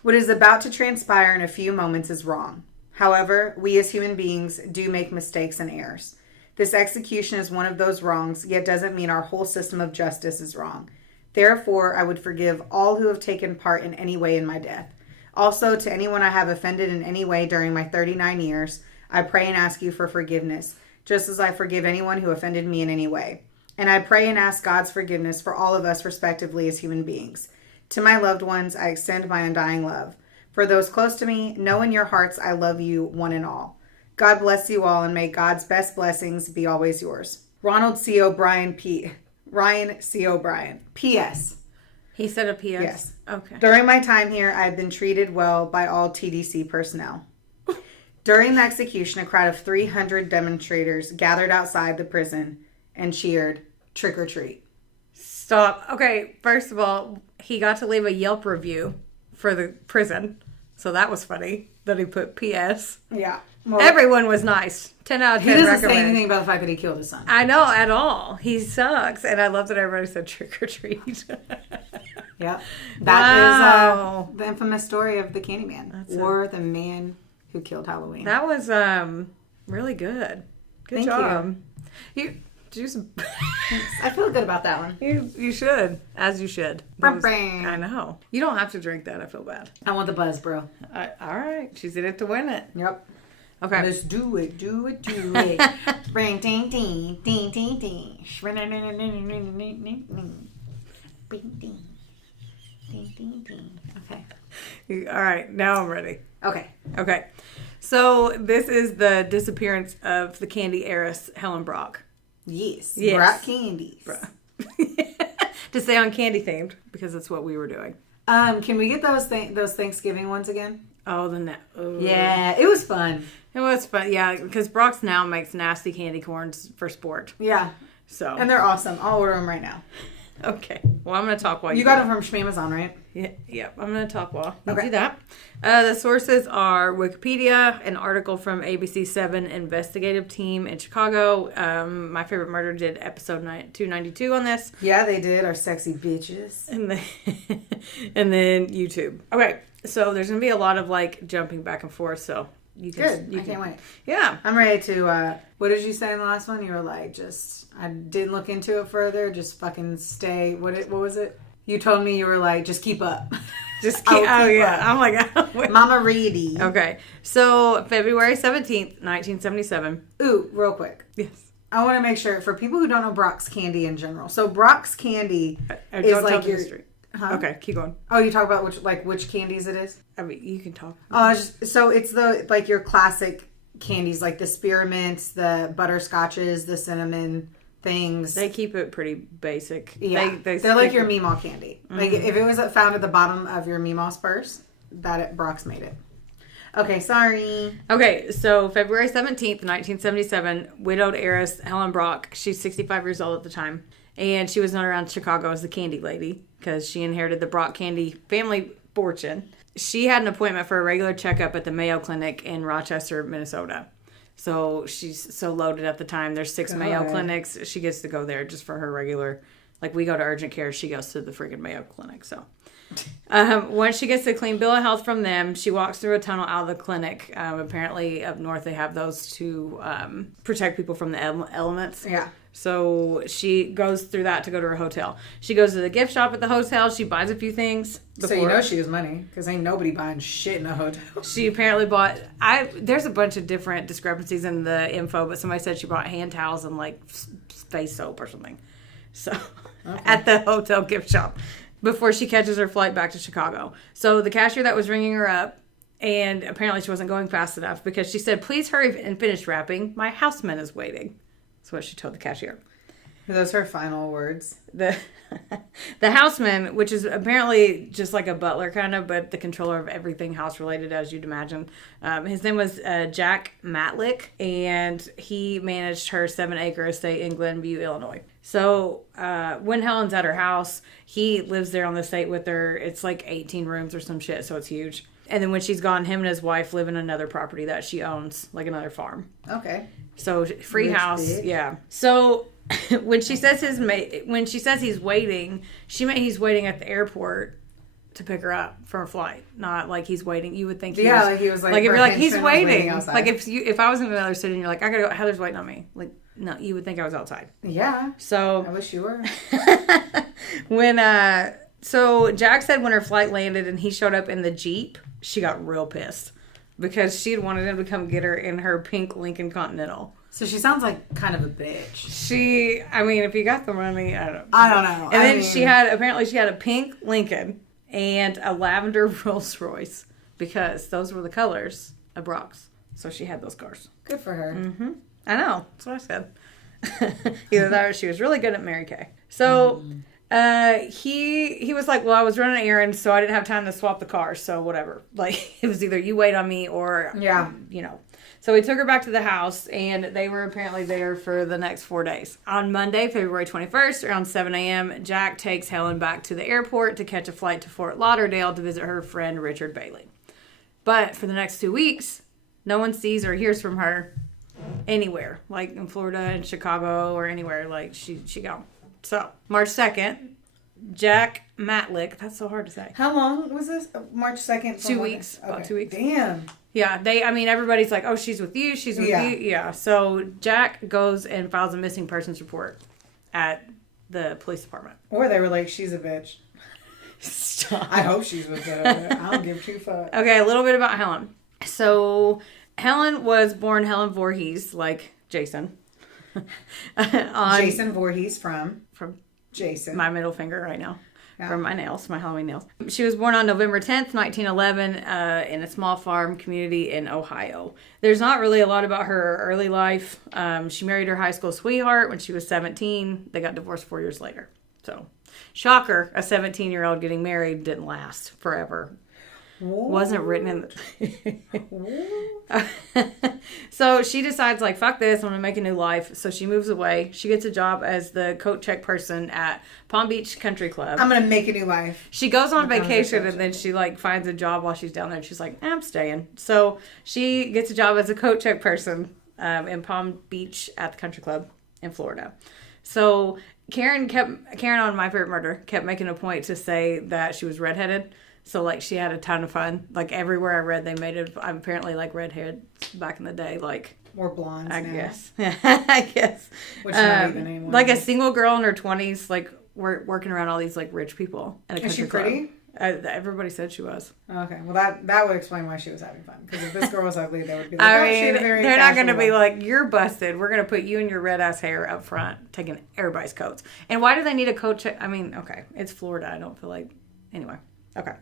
What is about to transpire in a few moments is wrong. However, we as human beings do make mistakes and errors. This execution is one of those wrongs, yet doesn't mean our whole system of justice is wrong. Therefore, I would forgive all who have taken part in any way in my death. Also, to anyone I have offended in any way during my 39 years, I pray and ask you for forgiveness, just as I forgive anyone who offended me in any way. And I pray and ask God's forgiveness for all of us respectively as human beings. To my loved ones, I extend my undying love. For those close to me, know in your hearts I love you, one and all. God bless you all, and may God's best blessings be always yours. Ronald C. O'Brien, Ryan C. O'Brien. P.S. He said a P.S.? Yes. Okay. During my time here, I've been treated well by all TDC personnel. During the execution, a crowd of 300 demonstrators gathered outside the prison and cheered, "Trick or treat." Stop. Okay, first of all, he got to leave a Yelp review for the prison, so that was funny that he put P.S. Yeah. Well, everyone was nice. 10 out of 10 He doesn't recommend. say anything about the fact that he killed his son. I know, at all. He sucks. And I love that everybody said trick or treat. Yep. That is the infamous story of the Candyman. Or the man who killed Halloween. That was really good. Good job. You I feel good about that one. You should. As you should. I know. You don't have to drink that. I feel bad. I want the buzz, bro. All right. She's in it to win it. Yep. Okay. Let's do it. Do it. Ring, ding, ding, ding, ding, ding. Okay. All right. Now I'm ready. Okay. So this is the disappearance of the candy heiress, Helen Brach. Yes. Brach candies. To stay on candy themed, because that's what we were doing. Can we get those Thanksgiving ones again? Oh, Yeah, it was fun. It was fun, yeah, because Brock's now makes nasty candy corns for sport. Yeah. So. And they're awesome. I'll order them right now. Okay. Well, I'm going to talk while you got them from Schmamazon, right? Yeah. I'm going to talk while you Okay. do that. The sources are Wikipedia, an article from ABC7 investigative team in Chicago. My Favorite Murder did episode 292 on this. Yeah, they did. Our sexy bitches. And then YouTube. Okay. So there's going to be a lot of like jumping back and forth. So you can. Good. I can't wait. Yeah. I'm ready to, what did you say in the last one? You were like, I didn't look into it further. Just fucking stay. What was it? You told me you were like, just keep up. Just keep up. I'm like, Mama Reedy. Okay. So February 17th, 1977. Ooh, real quick. Yes. I want to make sure for people who don't know Brock's candy in general. So Brock's candy is like your. Huh? Okay, keep going. Oh, you talk about which candies it is? I mean, you can talk. So it's your classic candies, like the spearmints, the butterscotches, the cinnamon things. They keep it pretty basic. Yeah, they're like your Meemaw candy. Mm-hmm. Like if it was found at the bottom of your Meemaw's purse, Brock's made it. Okay, sorry. Okay, so February 17th, 1977, widowed heiress Helen Brach. She's 65 years old at the time. And she was known around Chicago as the Candy Lady because she inherited the Brach Candy family fortune. She had an appointment for a regular checkup at the Mayo Clinic in Rochester, Minnesota. So she's so loaded at the time. There's 6 Mayo clinics. She gets to go there just for her regular, like we go to urgent care. She goes to the freaking Mayo Clinic. So once she gets a clean bill of health from them, she walks through a tunnel out of the clinic. Apparently up north they have those to protect people from the elements. Yeah. So she goes through that to go to her hotel. She goes to the gift shop at the hotel. She buys a few things. So you know she has money because ain't nobody buying shit in a hotel. She apparently bought... There's a bunch of different discrepancies in the info, but somebody said she bought hand towels and like face soap or something. So at the hotel gift shop before she catches her flight back to Chicago. So the cashier that was ringing her up, and apparently she wasn't going fast enough because she said, "Please hurry and finish wrapping. My houseman is waiting." That's what she told the cashier. Are those her final words? The houseman, which is apparently just like a butler kind of, but the controller of everything house related, as you'd imagine. His name was Jack Matlick, and he managed her 7-acre estate in Glenview, Illinois. So when Helen's at her house, he lives there on the estate with her. It's like 18 rooms or some shit, so it's huge. And then when she's gone, him and his wife live in another property that she owns, like another farm. Okay. So free Rich house, bitch. yeah. So when she says he's waiting, she meant he's waiting at the airport to pick her up for a flight. Not like he's waiting. You would think he was, like he was like if you're like he's waiting. outside. Like if I was in another city and you're like I gotta go, Heather's waiting on me. Like no, you would think I was outside. Yeah. So I wish you were. So Jack said when her flight landed and he showed up in the Jeep, she got real pissed because she had wanted him to come get her in her pink Lincoln Continental. So she sounds like kind of a bitch. If you got the money, I don't know. And then she had a pink Lincoln and a lavender Rolls Royce because those were the colors of Brock's. So she had those cars. Good for her. Mm-hmm. I know. That's what I said. Either that or she was really good at Mary Kay. So he was like, well, I was running errands, so I didn't have time to swap the cars. So whatever. Like, it was either you wait on me or, So he took her back to the house, and they were apparently there for the next 4 days. On Monday, February 21st, around 7 a.m., Jack takes Helen back to the airport to catch a flight to Fort Lauderdale to visit her friend Richard Bailey. But for the next 2 weeks, no one sees or hears from her anywhere, like in Florida and Chicago or anywhere. Like, she gone. So, March 2nd, Jack Matlick, that's so hard to say. How long was this? March 2nd? 2 weeks. Okay. About 2 weeks. Damn. Yeah, everybody's like, oh, she's with you, she's with you. Yeah, so Jack goes and files a missing persons report at the police department. Or they were like, she's a bitch. Stop. I hope she's with her. I don't give 2 fucks. Okay, a little bit about Helen. So, Helen was born Helen Voorhees, like Jason. Jason Voorhees from Jason. My middle finger right now. Yeah. From my nails, my Halloween nails. She was born on November 10th, 1911, in a small farm community in Ohio. There's not really a lot about her early life. She married her high school sweetheart when she was 17. They got divorced 4 years later. So, shocker, a 17-year-old getting married didn't last forever. Wasn't written in the... So she decides, like, fuck this, I'm going to make a new life. So she moves away. She gets a job as the coat check person at Palm Beach Country Club. I'm going to make a new life. She goes on vacation and then she, like, finds a job while she's down there. And she's like, I'm staying. So she gets a job as a coat check person in Palm Beach at the Country Club in Florida. So Karen on My Favorite Murder kept making a point to say that she was redheaded. So, like, she had a ton of fun. Like, everywhere I read, they made it apparently, like, redheads back in the day. Like, or blondes I now. guess. I guess. Which might be the name one. Like, a single girl in her 20s, like, working around all these, like, rich people in a country club. Is she pretty? Everybody said she was. Okay. Well, that would explain why she was having fun. Because if this girl was ugly, they would be like, they're not going to be like, you're busted. We're going to put you and your red-ass hair up front, taking everybody's coats. And why do they need a coat check? I mean, okay, it's Florida. I don't feel like... Anyway. Okay.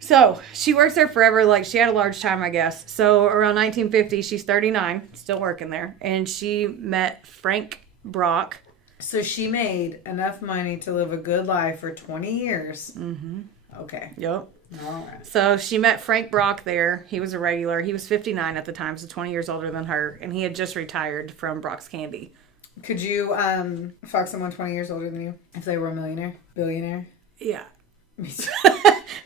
So, she works there forever. Like, she had a large time, I guess. So, around 1950, she's 39, still working there. And she met Frank Brach. So, she made enough money to live a good life for 20 years. Mm-hmm. Okay. Yep. All right. So, she met Frank Brach there. He was a regular. He was 59 at the time, so 20 years older than her. And he had just retired from Brach's Candy. Could you fuck someone 20 years older than you if they were a millionaire? Billionaire? Yeah. Me too.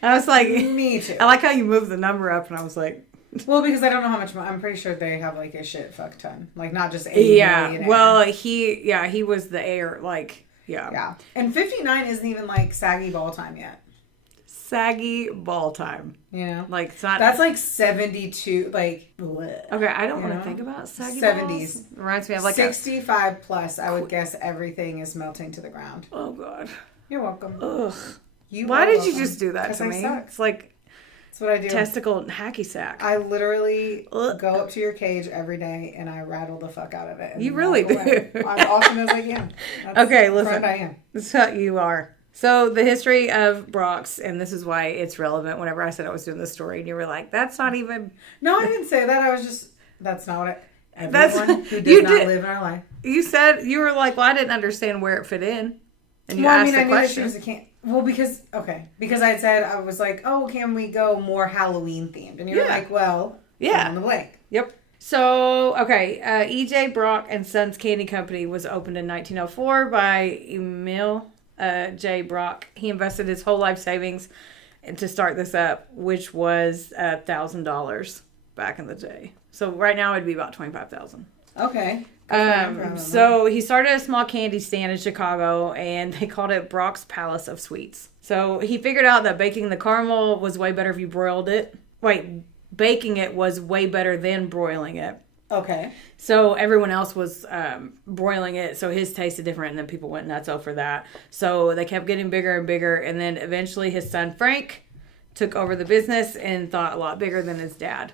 I was like... Me too. I like how you moved the number up, and I was like... Well, because I don't know how much... I'm pretty sure they have, like, a shit fuck ton. Like, not just a millionaire. Well, he was the heir, like... Yeah. And 59 isn't even, like, saggy ball time yet. Saggy ball time. Yeah. Like, it's not... That's, like, 72, like... Bleh, okay, I don't want to think about saggy 70s. Balls. Reminds me of, like, 65 plus, I would guess everything is melting to the ground. Oh, God. You're welcome. Ugh. Why did you just do that to me? Suck. It's like... That's what I do. Testicle hacky sack. I literally go up to your cage every day and I rattle the fuck out of it. You really do. I'm awesome as I can. That's okay, the listen. friend I am. That's how you are. So the history of Brach's, and this is why it's relevant whenever I said I was doing this story, and you were like, that's not even... No, I didn't say that. I was just... That's not what I... Everyone who does not live in our life. You said... You were like, well, I didn't understand where it fit in. And you I asked the knew that question. she was a can... Well, because I had said, I was like, oh, can we go more Halloween themed? And you were like, well, fill in the blank. Yep. So, okay, E.J. Brach and Sons Candy Company was opened in 1904 by Emil J. Brach. He invested his whole life savings to start this up, which was $1,000 back in the day. So right now it'd be about $25,000. Okay. So he started a small candy stand in Chicago, and they called it Brach's Palace of Sweets. So he figured out that baking the caramel was way better if you broiled it. Baking it was way better than broiling it. Okay. So everyone else was broiling it, so his tasted different, and then people went nuts over that. So they kept getting bigger and bigger, and then eventually his son Frank took over the business and thought a lot bigger than his dad.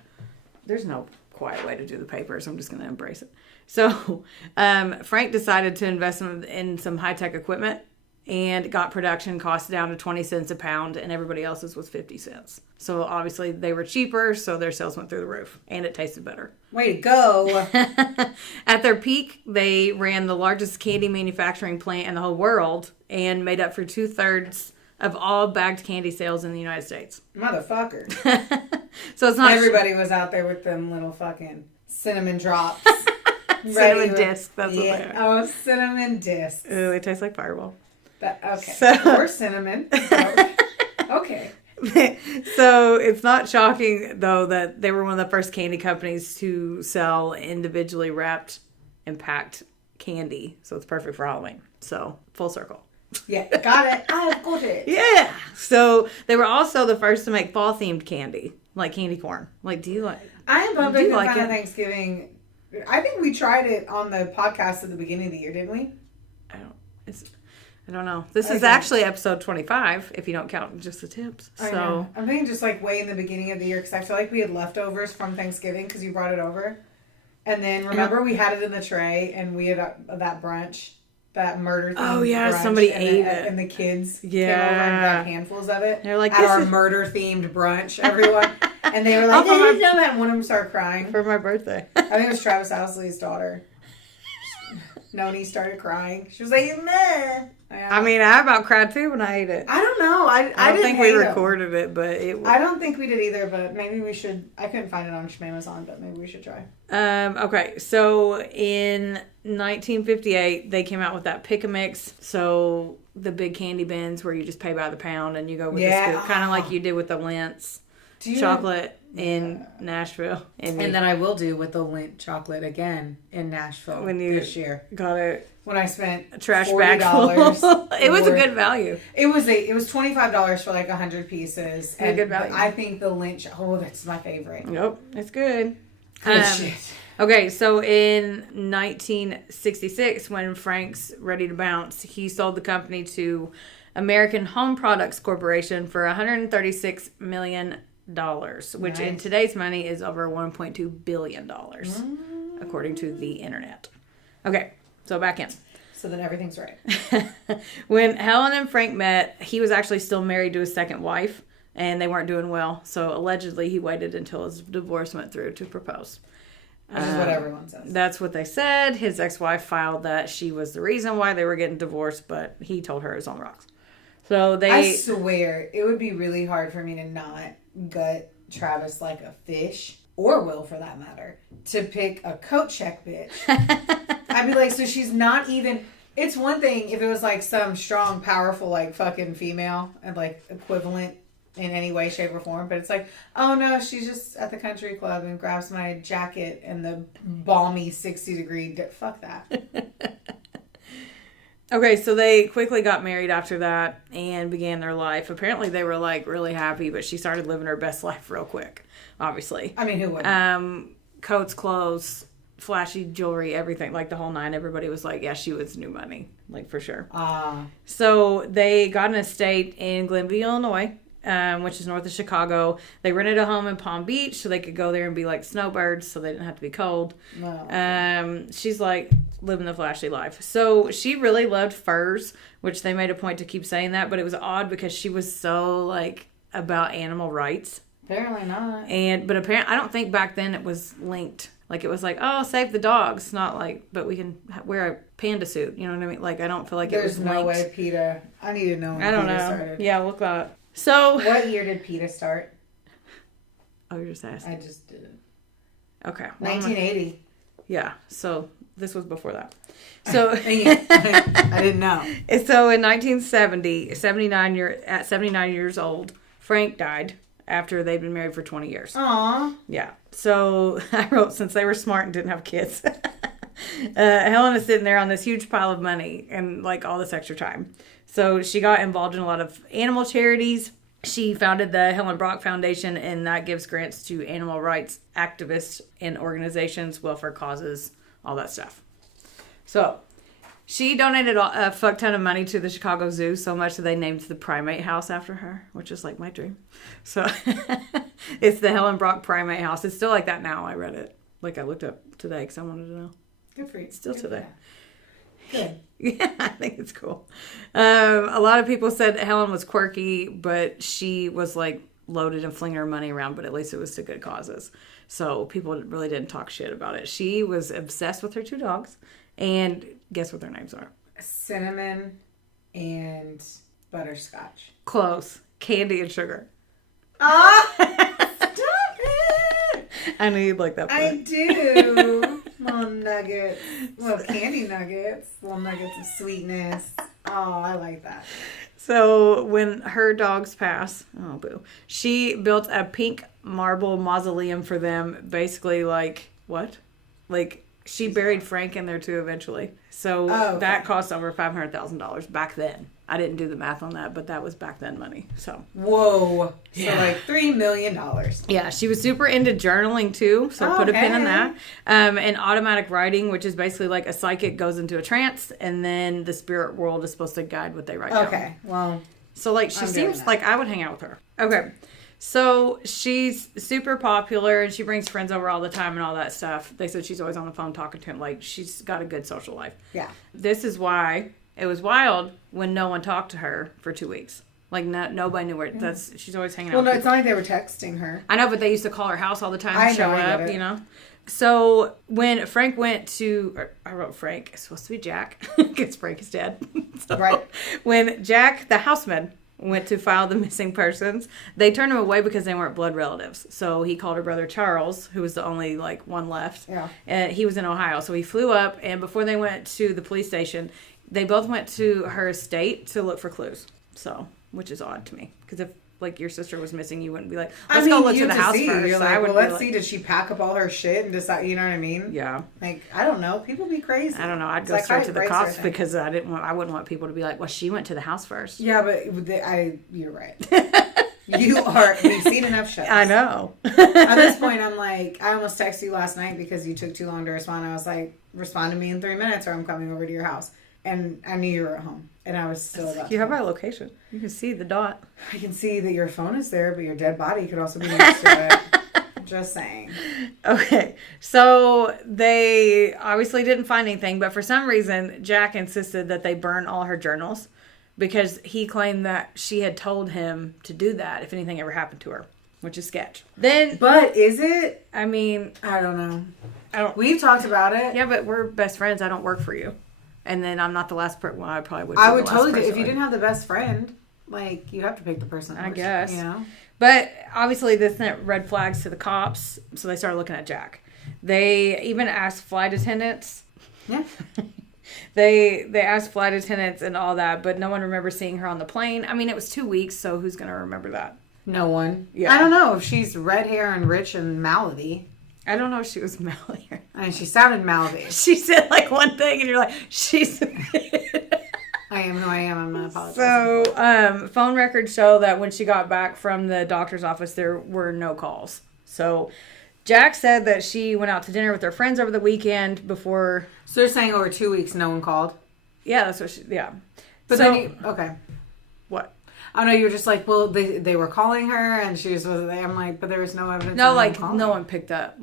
There's no quiet way to do the papers. I'm just going to embrace it. So Frank decided to invest in some high-tech equipment and got production costs down to 20 cents a pound, and everybody else's was 50 cents. So obviously they were cheaper, so their sales went through the roof, and it tasted better. Way to go. At their peak, they ran the largest candy manufacturing plant in the whole world and made up for 2/3 of all bagged candy sales in the United States. Motherfucker. So it's not... Everybody was out there with them little fucking cinnamon drops. Cinnamon discs, that's what they are. Oh, cinnamon discs. Ooh, it tastes like Fireball. Okay. Or cinnamon. Okay. So it's not shocking, though, that they were one of the first candy companies to sell individually wrapped and packed candy. So it's perfect for Halloween. So, full circle. Yeah, got it. I've got it. Yeah. So they were also the first to make fall-themed candy, like candy corn. Like, do you like... I am bummed I couldn't find it? a Thanksgiving... I think we tried it on the podcast at the beginning of the year, didn't we? I don't know. This is actually episode 25, if you don't count just the tips. So I'm thinking just like way in the beginning of the year, because I feel like we had leftovers from Thanksgiving because you brought it over. And then remember we had it in the tray and we had that brunch, that murder themed Oh yeah, brunch, somebody ate it. And the kids came over Yeah. and got handfuls of it. They're like, at "This our is-" murder themed brunch, everyone. And they were like, Oh, I didn't know that. And one of them started crying. for my birthday. I think it was Travis Housley's daughter. Noni started crying. She was like, meh. I mean, I about cried too when I ate it. I don't know. I don't didn't think we hate 'em. recorded it, but I don't think we did either, but maybe we should. I couldn't find it on Amazon, but maybe we should try. Okay, so in 1958, they came out with that Pick-a-Mix. So the big candy bins where you just pay by the pound and you go with the scoop. Kind of like you did with the Lint's chocolate in Nashville. And then I will do with the Lindt chocolate again in Nashville this year. Got it. When I spent A trash $40 bag full. It was a good value. It was $25 for like 100 pieces. And a good value. I think the Lindt, that's my favorite. Yep, it's good. Good shit. Okay, so in 1966, when Frank's ready to bounce, he sold the company to American Home Products Corporation for $136 million, which in today's money is over $1.2 billion, according to the internet. Okay, so back in. So then everything's right. When Helen and Frank met, he was actually still married to his second wife, and they weren't doing well. So allegedly, he waited until his divorce went through to propose. Which is what everyone says. That's what they said. His ex-wife filed that she was the reason why they were getting divorced, but he told her it was on the rocks. So I swear, it would be really hard for me to not gut Travis like a fish, or Will for that matter, to pick a coat check bitch. I'd be like, so she's not even... It's one thing if it was like some strong, powerful, like fucking female and like equivalent in any way, shape, or form. But it's like, oh no, she's just at the country club and grabs my jacket and the balmy 60-degree... Fuck that. Okay, so they quickly got married after that and began their life. Apparently they were like really happy, but she started living her best life real quick, obviously. I mean, who wouldn't? Coats, clothes, flashy jewelry, everything, like the whole nine. Everybody was like, yeah, she was new money, like for sure. So they got an estate in Glenview, Illinois, which is north of Chicago. They rented a home in Palm Beach so they could go there and be like snowbirds so they didn't have to be cold. No. She's like living the flashy life. So she really loved furs, which they made a point to keep saying that, but it was odd because she was so like about animal rights. Apparently not. But apparently, I don't think back then it was linked. Like, it was like, oh, save the dogs. Not like, but we can wear a panda suit. You know what I mean? Like, I don't feel like it was linked. There's no way PETA... I need to know when I don't PETA know. started. Yeah, look that up. So... What year did PETA start? Oh, you're just asking. I just didn't. Okay. Well, 1980. Yeah, so this was before that. So... I didn't know. So, in 1970, at 79 years old, Frank died after they'd been married for 20 years. Aww. Yeah. So I wrote, since they were smart and didn't have kids, Helen is sitting there on this huge pile of money and like all this extra time. So she got involved in a lot of animal charities. She founded the Helen Brach Foundation, and that gives grants to animal rights activists and organizations, welfare causes, all that stuff. So she donated a fuck ton of money to the Chicago Zoo, so much that they named the primate house after her, which is like my dream. So it's the Helen Brach Primate House. It's still like that now. I read it. Like I looked up today because I wanted to know. Good for you. It's still today. Good. Yeah, I think it's cool. A lot of people said that Helen was quirky, but she was like loaded and flinging her money around, but at least it was to good causes. So people really didn't talk shit about it. She was obsessed with her two dogs. And guess what their names are? Cinnamon and butterscotch. Close. Candy and Sugar. Ah! Stop it! I knew you'd like that part. I do. Little nuggets. Little candy nuggets. Little nuggets of sweetness. Oh, I like that. So when her dogs pass, oh boo, she built a pink marble mausoleum for them. Basically like, what? Like... She buried Frank in there too eventually. So that cost over $500,000 back then. I didn't do the math on that, but that was back then money. So whoa. Yeah. So like $3 million. Yeah, she was super into journaling too. So put a pin in that. And automatic writing, which is basically like a psychic goes into a trance and then the spirit world is supposed to guide what they write down. Okay, well. So like she seems like I would hang out with her. Okay. So she's super popular and she brings friends over all the time and all that stuff. They said she's always on the phone talking to him. Like she's got a good social life. Yeah. This is why it was wild when no one talked to her for 2 weeks. Like nobody knew where. She's always hanging out. Well, no, with it's not like they were texting her. I know, but they used to call her house all the time and show up. You know. So when Frank went to, I wrote Frank, it's supposed to be Jack, because Frank is dead. So Right. When Jack, the houseman, went to file the missing persons, they turned him away because they weren't blood relatives. So he called her brother Charles, who was the only one left. Yeah. And he was in Ohio. So he flew up, and before they went to the police station, they both went to her estate to look for clues. So, which is odd to me. Because if your sister was missing, you wouldn't be like, let's go look to the house first. You're I like, would well, be let's see, did she pack up all her shit and decide, you know what I mean? Yeah. Like, I don't know. People be crazy. I don't know. I'd go straight to the cops because I wouldn't want people to be like, well, she went to the house first. Yeah, but you're right. You've seen enough shows. I know. At this point, I'm like, I almost texted you last night because you took too long to respond. I was like, respond to me in 3 minutes or I'm coming over to your house. And I knew you were at home. And I was still about You have my location. You can see the dot. I can see that your phone is there, but your dead body could also be next to it. Just saying. Okay. So they obviously didn't find anything, but for some reason, Jack insisted that they burn all her journals because he claimed that she had told him to do that if anything ever happened to her, which is sketch. But is it? I mean, I don't know. We've talked about it. Yeah, but we're best friends. I don't work for you. And then I'm not the last person. Well, I probably would. I would totally do. If you didn't have the best friend, you have to pick the person. I guess. You know. But obviously, this sent red flags to the cops, so they started looking at Jack. They even asked flight attendants. Yeah. They asked flight attendants and all that, but no one remembers seeing her on the plane. I mean, it was 2 weeks, so who's going to remember that? No one. Yeah. I don't know if she's red hair and rich and Malavy. I don't know if she was Malavy. I mean, she sounded Malavy. She said one thing, and you're like, she's. I am who I am. I'm not apologizing. So, phone records show that when she got back from the doctor's office, there were no calls. So, Jack said that she went out to dinner with her friends over the weekend before. So they're saying over 2 weeks, no one called. Yeah, that's what she. Yeah. But then okay. What? I know you're just like, well, they were calling her and she was there. I'm like, but there was no evidence. No, no one picked up.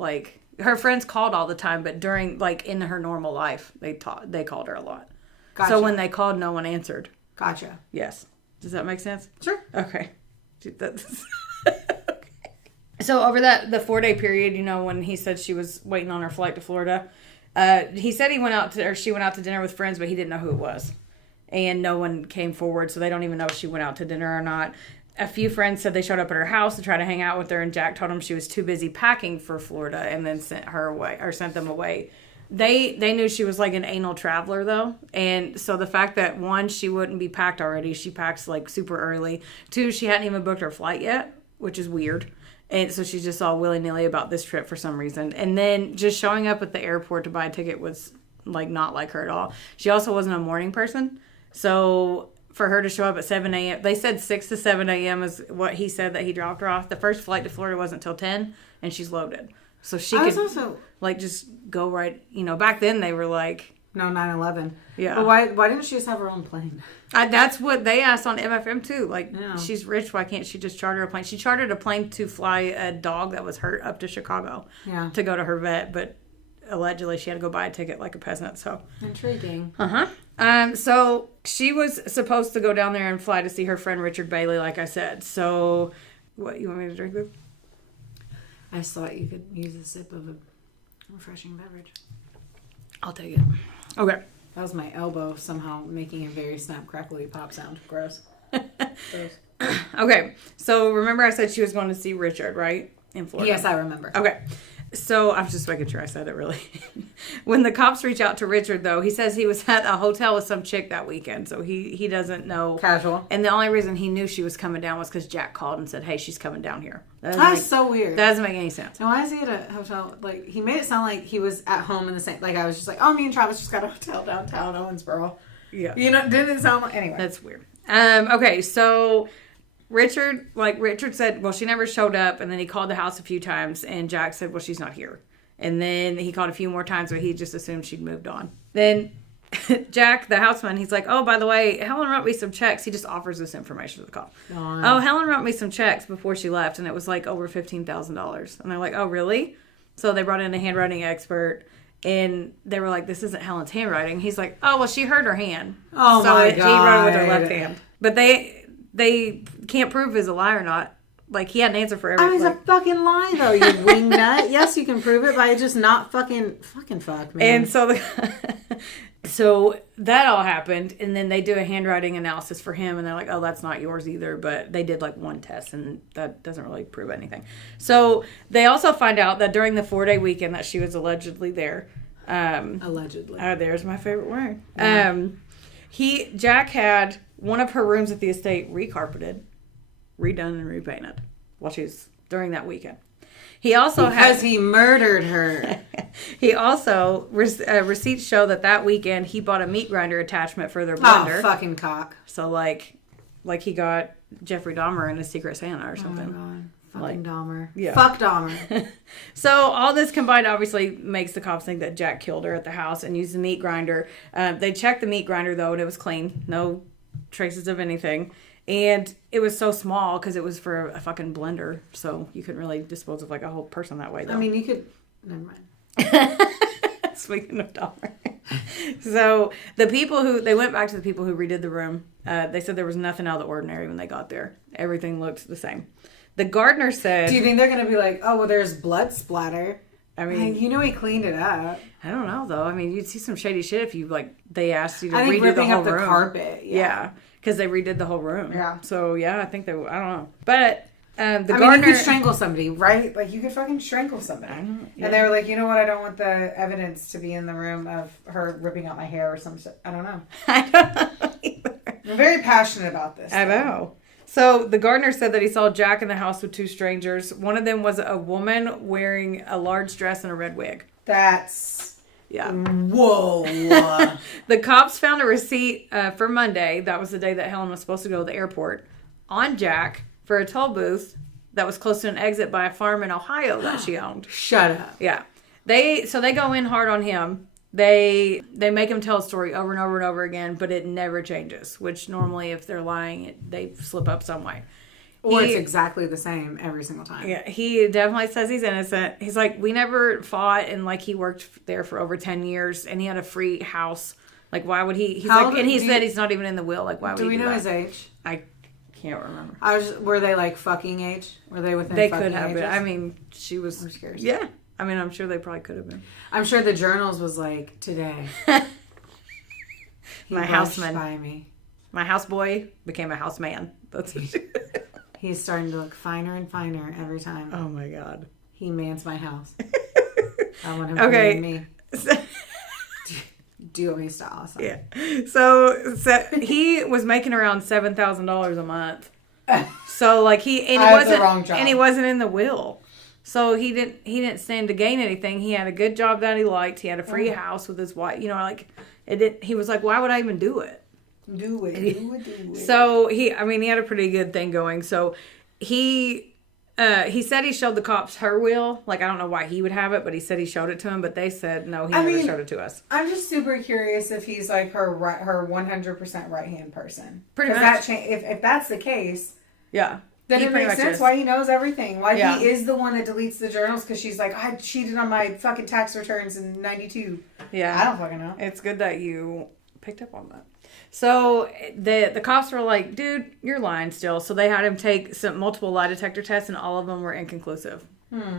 Her friends called all the time, but during in her normal life, they called her a lot. Gotcha. So when they called, no one answered. Gotcha. Yes. Does that make sense? Sure. Okay. Okay. So over the 4-day period, when he said she was waiting on her flight to Florida, he said she went out to dinner with friends, but he didn't know who it was. And no one came forward, so they don't even know if she went out to dinner or not. A few friends said they showed up at her house to try to hang out with her, and Jack told them she was too busy packing for Florida and then sent them away. They knew she was an anal traveler, though. And so the fact that, 1, she wouldn't be packed already. She packs, super early. 2, she hadn't even booked her flight yet, which is weird. And so she's just all willy-nilly about this trip for some reason. And then just showing up at the airport to buy a ticket was, not like her at all. She also wasn't a morning person. So for her to show up at 7 a.m., they said 6 to 7 a.m. is what he said that he dropped her off. The first flight to Florida wasn't until 10, and she's loaded. So she could also, just go right, back then they were no, 9/11. Yeah. But why didn't she just have her own plane? That's what they asked on MFM too. Yeah. She's rich, why can't she just charter a plane? She chartered a plane to fly a dog that was hurt up to Chicago. Yeah. To go to her vet, but allegedly she had to go buy a ticket like a peasant. So intriguing. So she was supposed to go down there and fly to see her friend Richard Bailey, like I said. So, what, you want me to drink this? I just thought you could use a sip of a refreshing beverage. I'll take it. Okay. That was my elbow somehow making a very snap, crackly pop sound. Gross. Okay. So remember I said she was going to see Richard, right? In Florida. Yes, I remember. Okay. So I'm just making sure I said it really. When the cops reach out to Richard, though, he says he was at a hotel with some chick that weekend. So he doesn't know. Casual. And the only reason he knew she was coming down was because Jack called and said, hey, she's coming down here. That's so weird. That doesn't make any sense. And why is he at a hotel? He made it sound like he was at home in the same... I was just like, oh, me and Travis just got a hotel downtown Owensboro. Yeah. Didn't it sound like... Anyway. That's weird. Okay, so... Richard said, well, she never showed up, and then he called the house a few times, and Jack said, well, she's not here. And then he called a few more times, but he just assumed she'd moved on. Then Jack, the houseman, he's like, oh, by the way, Helen wrote me some checks. He just offers this information to the call. Oh, Helen wrote me some checks before she left, and it was over $15,000. And they're like, oh, really? So they brought in a handwriting expert, and they were like, this isn't Helen's handwriting. He's like, oh, well, she hurt her hand. Oh, so my God. He wrote it with her left hand. But they can't prove he's a lie or not. like he had an answer for I mean, everything. it's a fucking lie, though, you wingnut. Yes, you can prove it by just not fucking fuck, man. And so so that all happened, and then they do a handwriting analysis for him, and they're like, oh, that's not yours either, but they did like one test, and that doesn't really prove anything. So they also find out that during the 4-day weekend that she was allegedly there. Allegedly. There's my favorite word. Yeah. Jack had one of her rooms at the estate recarpeted, redone, and repainted while she was during that weekend. He also because he murdered her. He also receipts show that weekend he bought a meat grinder attachment for their blender. Oh, fucking cock. So like he got Jeffrey Dahmer in a Secret Santa or something. Oh my God. Fucking Dahmer. Yeah. Fuck Dahmer. So all this combined obviously makes the cops think that Jack killed her at the house and used the meat grinder. They checked the meat grinder though, and it was clean. No traces of anything. And it was so small because it was for a fucking blender. So you couldn't really dispose of like a whole person that way though. I mean, you could... Never mind. Speaking of Dahmer. So they went back to the people who redid the room. They said there was nothing out of the ordinary when they got there. Everything looked the same. The gardener said... Do you think they're going to be like, oh, well, there's blood splatter? I mean... You know he cleaned it up. I don't know, though. I mean, you'd see some shady shit if you, like, they asked you to I think redo the ripping whole up the room. carpet. Yeah. Because they redid the whole room. Yeah. So, yeah, I think they... I don't know. But the gardener... gardener... you could strangle somebody, right? Like, you could fucking strangle somebody. Yeah. And they were like, you know what? I don't want the evidence to be in the room of her ripping out my hair or some shit. I don't know. I don't know either. I'm very passionate about this. I know. So the gardener said that he saw Jack in the house with 2 strangers. One of them was a woman wearing a large dress and a red wig. That's... Yeah. Whoa. The cops found a receipt for Monday. That was the day that Helen was supposed to go to the airport. On Jack for a toll booth that was close to an exit by a farm in Ohio that she owned. Shut up. Yeah. They go in hard on him. They make him tell a story over and over and over again, but it never changes. Which normally, if they're lying, they slip up some way. Or it's exactly the same every single time. Yeah, he definitely says he's innocent. He's like, we never fought, and like he worked there for over 10 years, and he had a free house. Like, why would he? He's like, and he said he's not even in the will. Like, why would he do that? Do we know his age? I can't remember. Were they like fucking age? Were they within? They fucking could have ages? been. I mean, she was. I'm scared. Yeah. I mean, I'm sure they probably could have been. I'm sure the journals was like, today. My houseman. By me. My houseboy became a houseman. That's what she... He's starting to look finer and finer every time. Oh my God. He mans my house. I want him to man me. Do you want me to stop? Awesome. Yeah. So he was making around $7,000 a month. So like he wasn't in the will. So he didn't stand to gain anything. He had a good job that he liked. He had a free house with his wife. You know, like he was like, why would I even do it? Do it. So he had a pretty good thing going. So he said he showed the cops her will. Like, I don't know why he would have it, but he said he showed it to him. But they said no, he never showed it to us. I'm just super curious if he's like her 100% right hand person. Pretty much. If that's the case, yeah. Then it makes sense why he knows everything. Why he is the one that deletes the journals, because she's like, I cheated on my fucking tax returns in 92. Yeah. I don't fucking know. It's good that you picked up on that. So the cops were like, dude, you're lying still. So they had him take multiple lie detector tests, and all of them were inconclusive.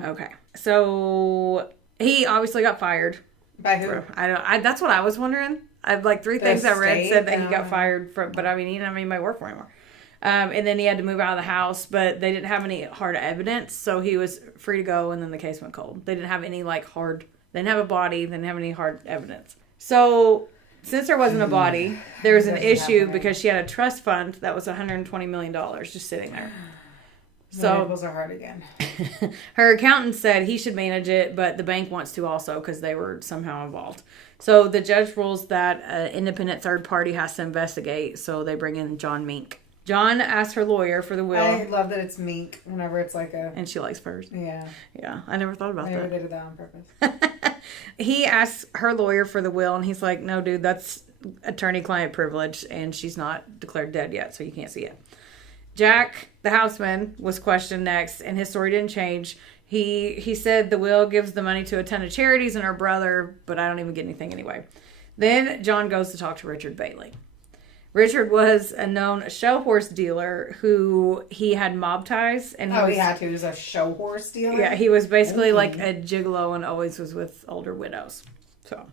Okay. So he obviously got fired. By who? That's what I was wondering. I've like 3 things I read said that he got fired from, but I mean, he didn't have anybody work for him anymore. And then he had to move out of the house, but they didn't have any hard evidence, so he was free to go, and then the case went cold. They didn't have any they didn't have a body, they didn't have any hard evidence. So since there wasn't a body, there was an issue because she had a trust fund that was $120 million just sitting there. So nipples are hard again. Her accountant said he should manage it, but the bank wants to also because they were somehow involved. So the judge rules that an independent third party has to investigate, so they bring in John Mink. John asked her lawyer for the will. I love that it's mink whenever it's like a... And she likes furs. Yeah. Yeah, I never thought about that. I never did that on purpose. He asked her lawyer for the will, and he's like, no, dude, that's attorney-client privilege, and she's not declared dead yet, so you can't see it. Jack, the houseman, was questioned next, and his story didn't change. He said the will gives the money to a ton of charities and her brother, but I don't even get anything anyway. Then John goes to talk to Richard Bailey. Richard was a known show horse dealer who he had mob ties. And he had to. He was a show horse dealer? Yeah, he was basically like a gigolo and always was with older widows. So...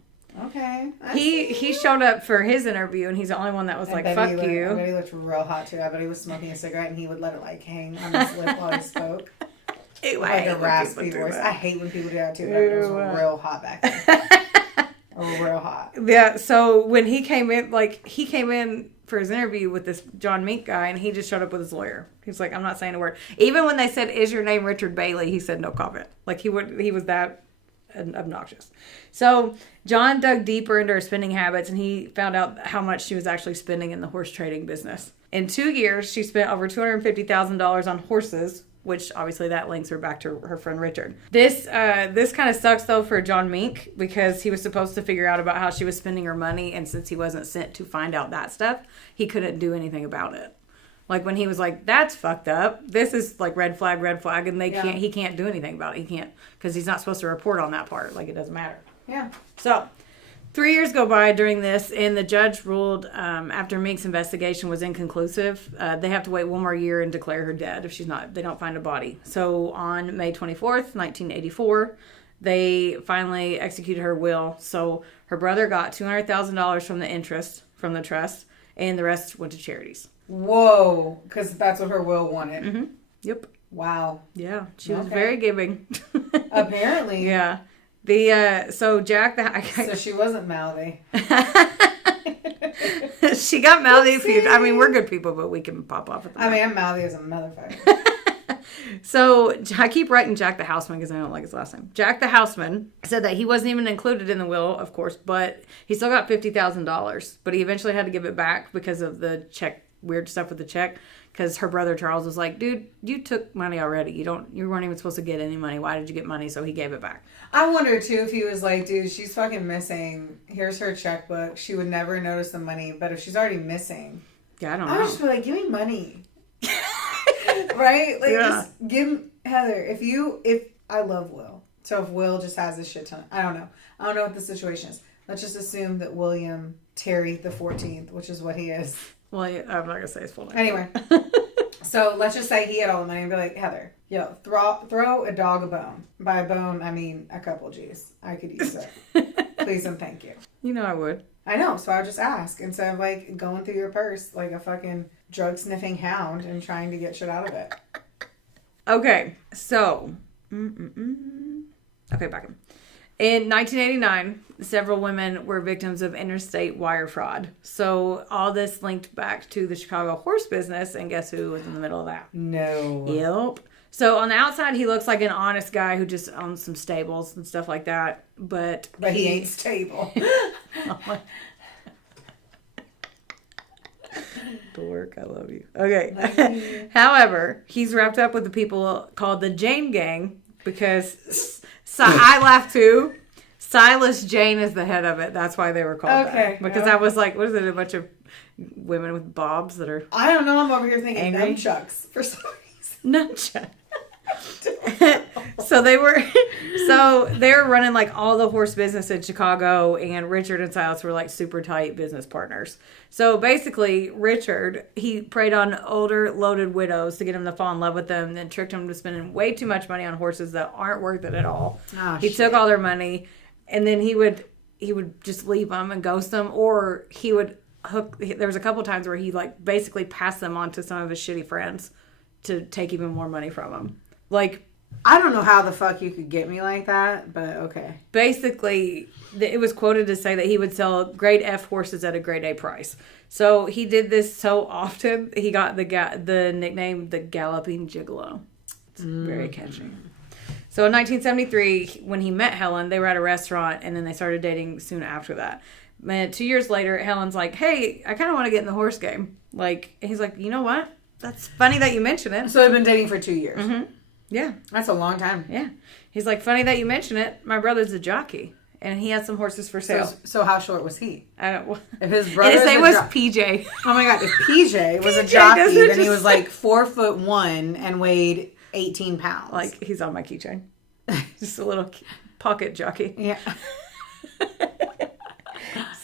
Okay. He showed up for his interview, and he's the only one that was like, fuck you. I bet he looked real hot, too. I bet he was smoking a cigarette, and he would let it, like, hang on his lip while he spoke. Ew, like a raspy voice. I hate when people do that, too. It was real hot back then. Real hot. Yeah, so when he came in for his interview with this John Mink guy, and he just showed up with his lawyer. He's like, I'm not saying a word. Even when they said, is your name Richard Bailey? He said no comment. Like, he was that obnoxious. So John dug deeper into her spending habits, and he found out how much she was actually spending in the horse trading business. In 2 years, she spent over $250,000 on horses, which obviously that links her back to her friend Richard. This kind of sucks though for John Mink, because he was supposed to figure out about how she was spending her money, and since he wasn't sent to find out that stuff, he couldn't do anything about it. Like when he was like, that's fucked up. This is like red flag, and he can't do anything about it. He can't, because he's not supposed to report on that part. Like it doesn't matter. Yeah. So 3 years go by during this, and the judge ruled after Mink's investigation was inconclusive, they have to wait 1 more year and declare her dead if they don't find a body. So on May 24th, 1984, they finally executed her will. So her brother got $200,000 from the interest from the trust, and the rest went to charities. Whoa, because that's what her will wanted. Mm-hmm. Yep. Wow. Yeah, she was very giving. Apparently. Yeah. So Jack So she wasn't mouthy. She got mouthy. I mean, we're good people, but we can pop off at the I'm mouthy as a motherfucker. So I keep writing Jack the Houseman because I don't like his last name. Jack the Houseman said that he wasn't even included in the will, of course, but he still got $50,000. But he eventually had to give it back because of the check, weird stuff with the check. Because her brother Charles was like, dude, you took money already. You weren't even supposed to get any money. Why did you get money? So he gave it back. I wonder too if he was like, dude, she's fucking missing. Here's her checkbook. She would never notice the money, but if she's already missing, yeah, I don't know. I would just be like, give me money. Right? Like, just give Heather. If I love Will, so if Will just has a shit ton, I don't know what the situation is. Let's just assume that William Terry the 14th, which is what he is. Well, I'm not gonna say his full name. Anyway, so let's just say he had all the money and be like, Heather, throw a dog a bone. By a bone, I mean a couple G's. I could use it. Please and thank you. You know I would. I know, so I would just ask instead of like going through your purse like a fucking drug sniffing hound and trying to get shit out of it. Okay, so okay, back in. In 1989, several women were victims of interstate wire fraud. So all this linked back to the Chicago horse business, and guess who was in the middle of that? No. Yep. So on the outside, he looks like an honest guy who just owns some stables and stuff like that. But he ain't stable. Dork, I love you. Okay. However, he's wrapped up with the people called the Jane Gang because... So I laugh too. Silas Jane is the head of it. That's why they were called that. Because I was like, what is it? A bunch of women with bobs that are I don't know. I'm over here thinking angry? nunchucks for some reason. Nunchucks. So they were running like all the horse business in Chicago, and Richard and Silas were like super tight business partners. So basically, Richard, he preyed on older loaded widows to get them to fall in love with them, and then tricked them to spending way too much money on horses that aren't worth it at all. Oh, he took all their money, and then he would just leave them and ghost them, or he would hook. There was a couple times where he like basically passed them on to some of his shitty friends to take even more money from them. Like, I don't know how the fuck you could get me like that, but okay. Basically, it was quoted to say that he would sell grade F horses at a grade A price. So he did this so often, he got the nickname the Galloping Gigolo. It's very catchy. So in 1973, when he met Helen, they were at a restaurant, and then they started dating soon after that. And 2 years later, Helen's like, hey, I kind of want to get in the horse game. Like, he's like, you know what? That's funny that you mention it. So they've been dating for 2 years. Mm-hmm. Yeah. That's a long time. Yeah. He's like, funny that you mention it. My brother's a jockey, and he has some horses for sale. So how short was he? I don't. If his brother, his name was PJ. Oh my god! If PJ was a jockey, then he was like 4'1" and weighed 18 pounds. Like, he's on my keychain. Just a little pocket jockey. Yeah.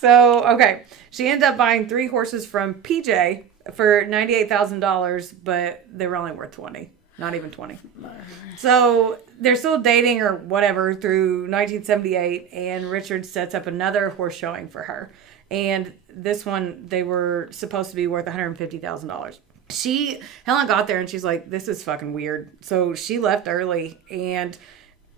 So, okay. She ended up buying 3 horses from PJ for $98,000, but they were only worth 20. Not even 20. So they're still dating or whatever through 1978, and Richard sets up another horse showing for her. And this one, they were supposed to be worth $150,000. Helen got there and she's like, this is fucking weird. So she left early and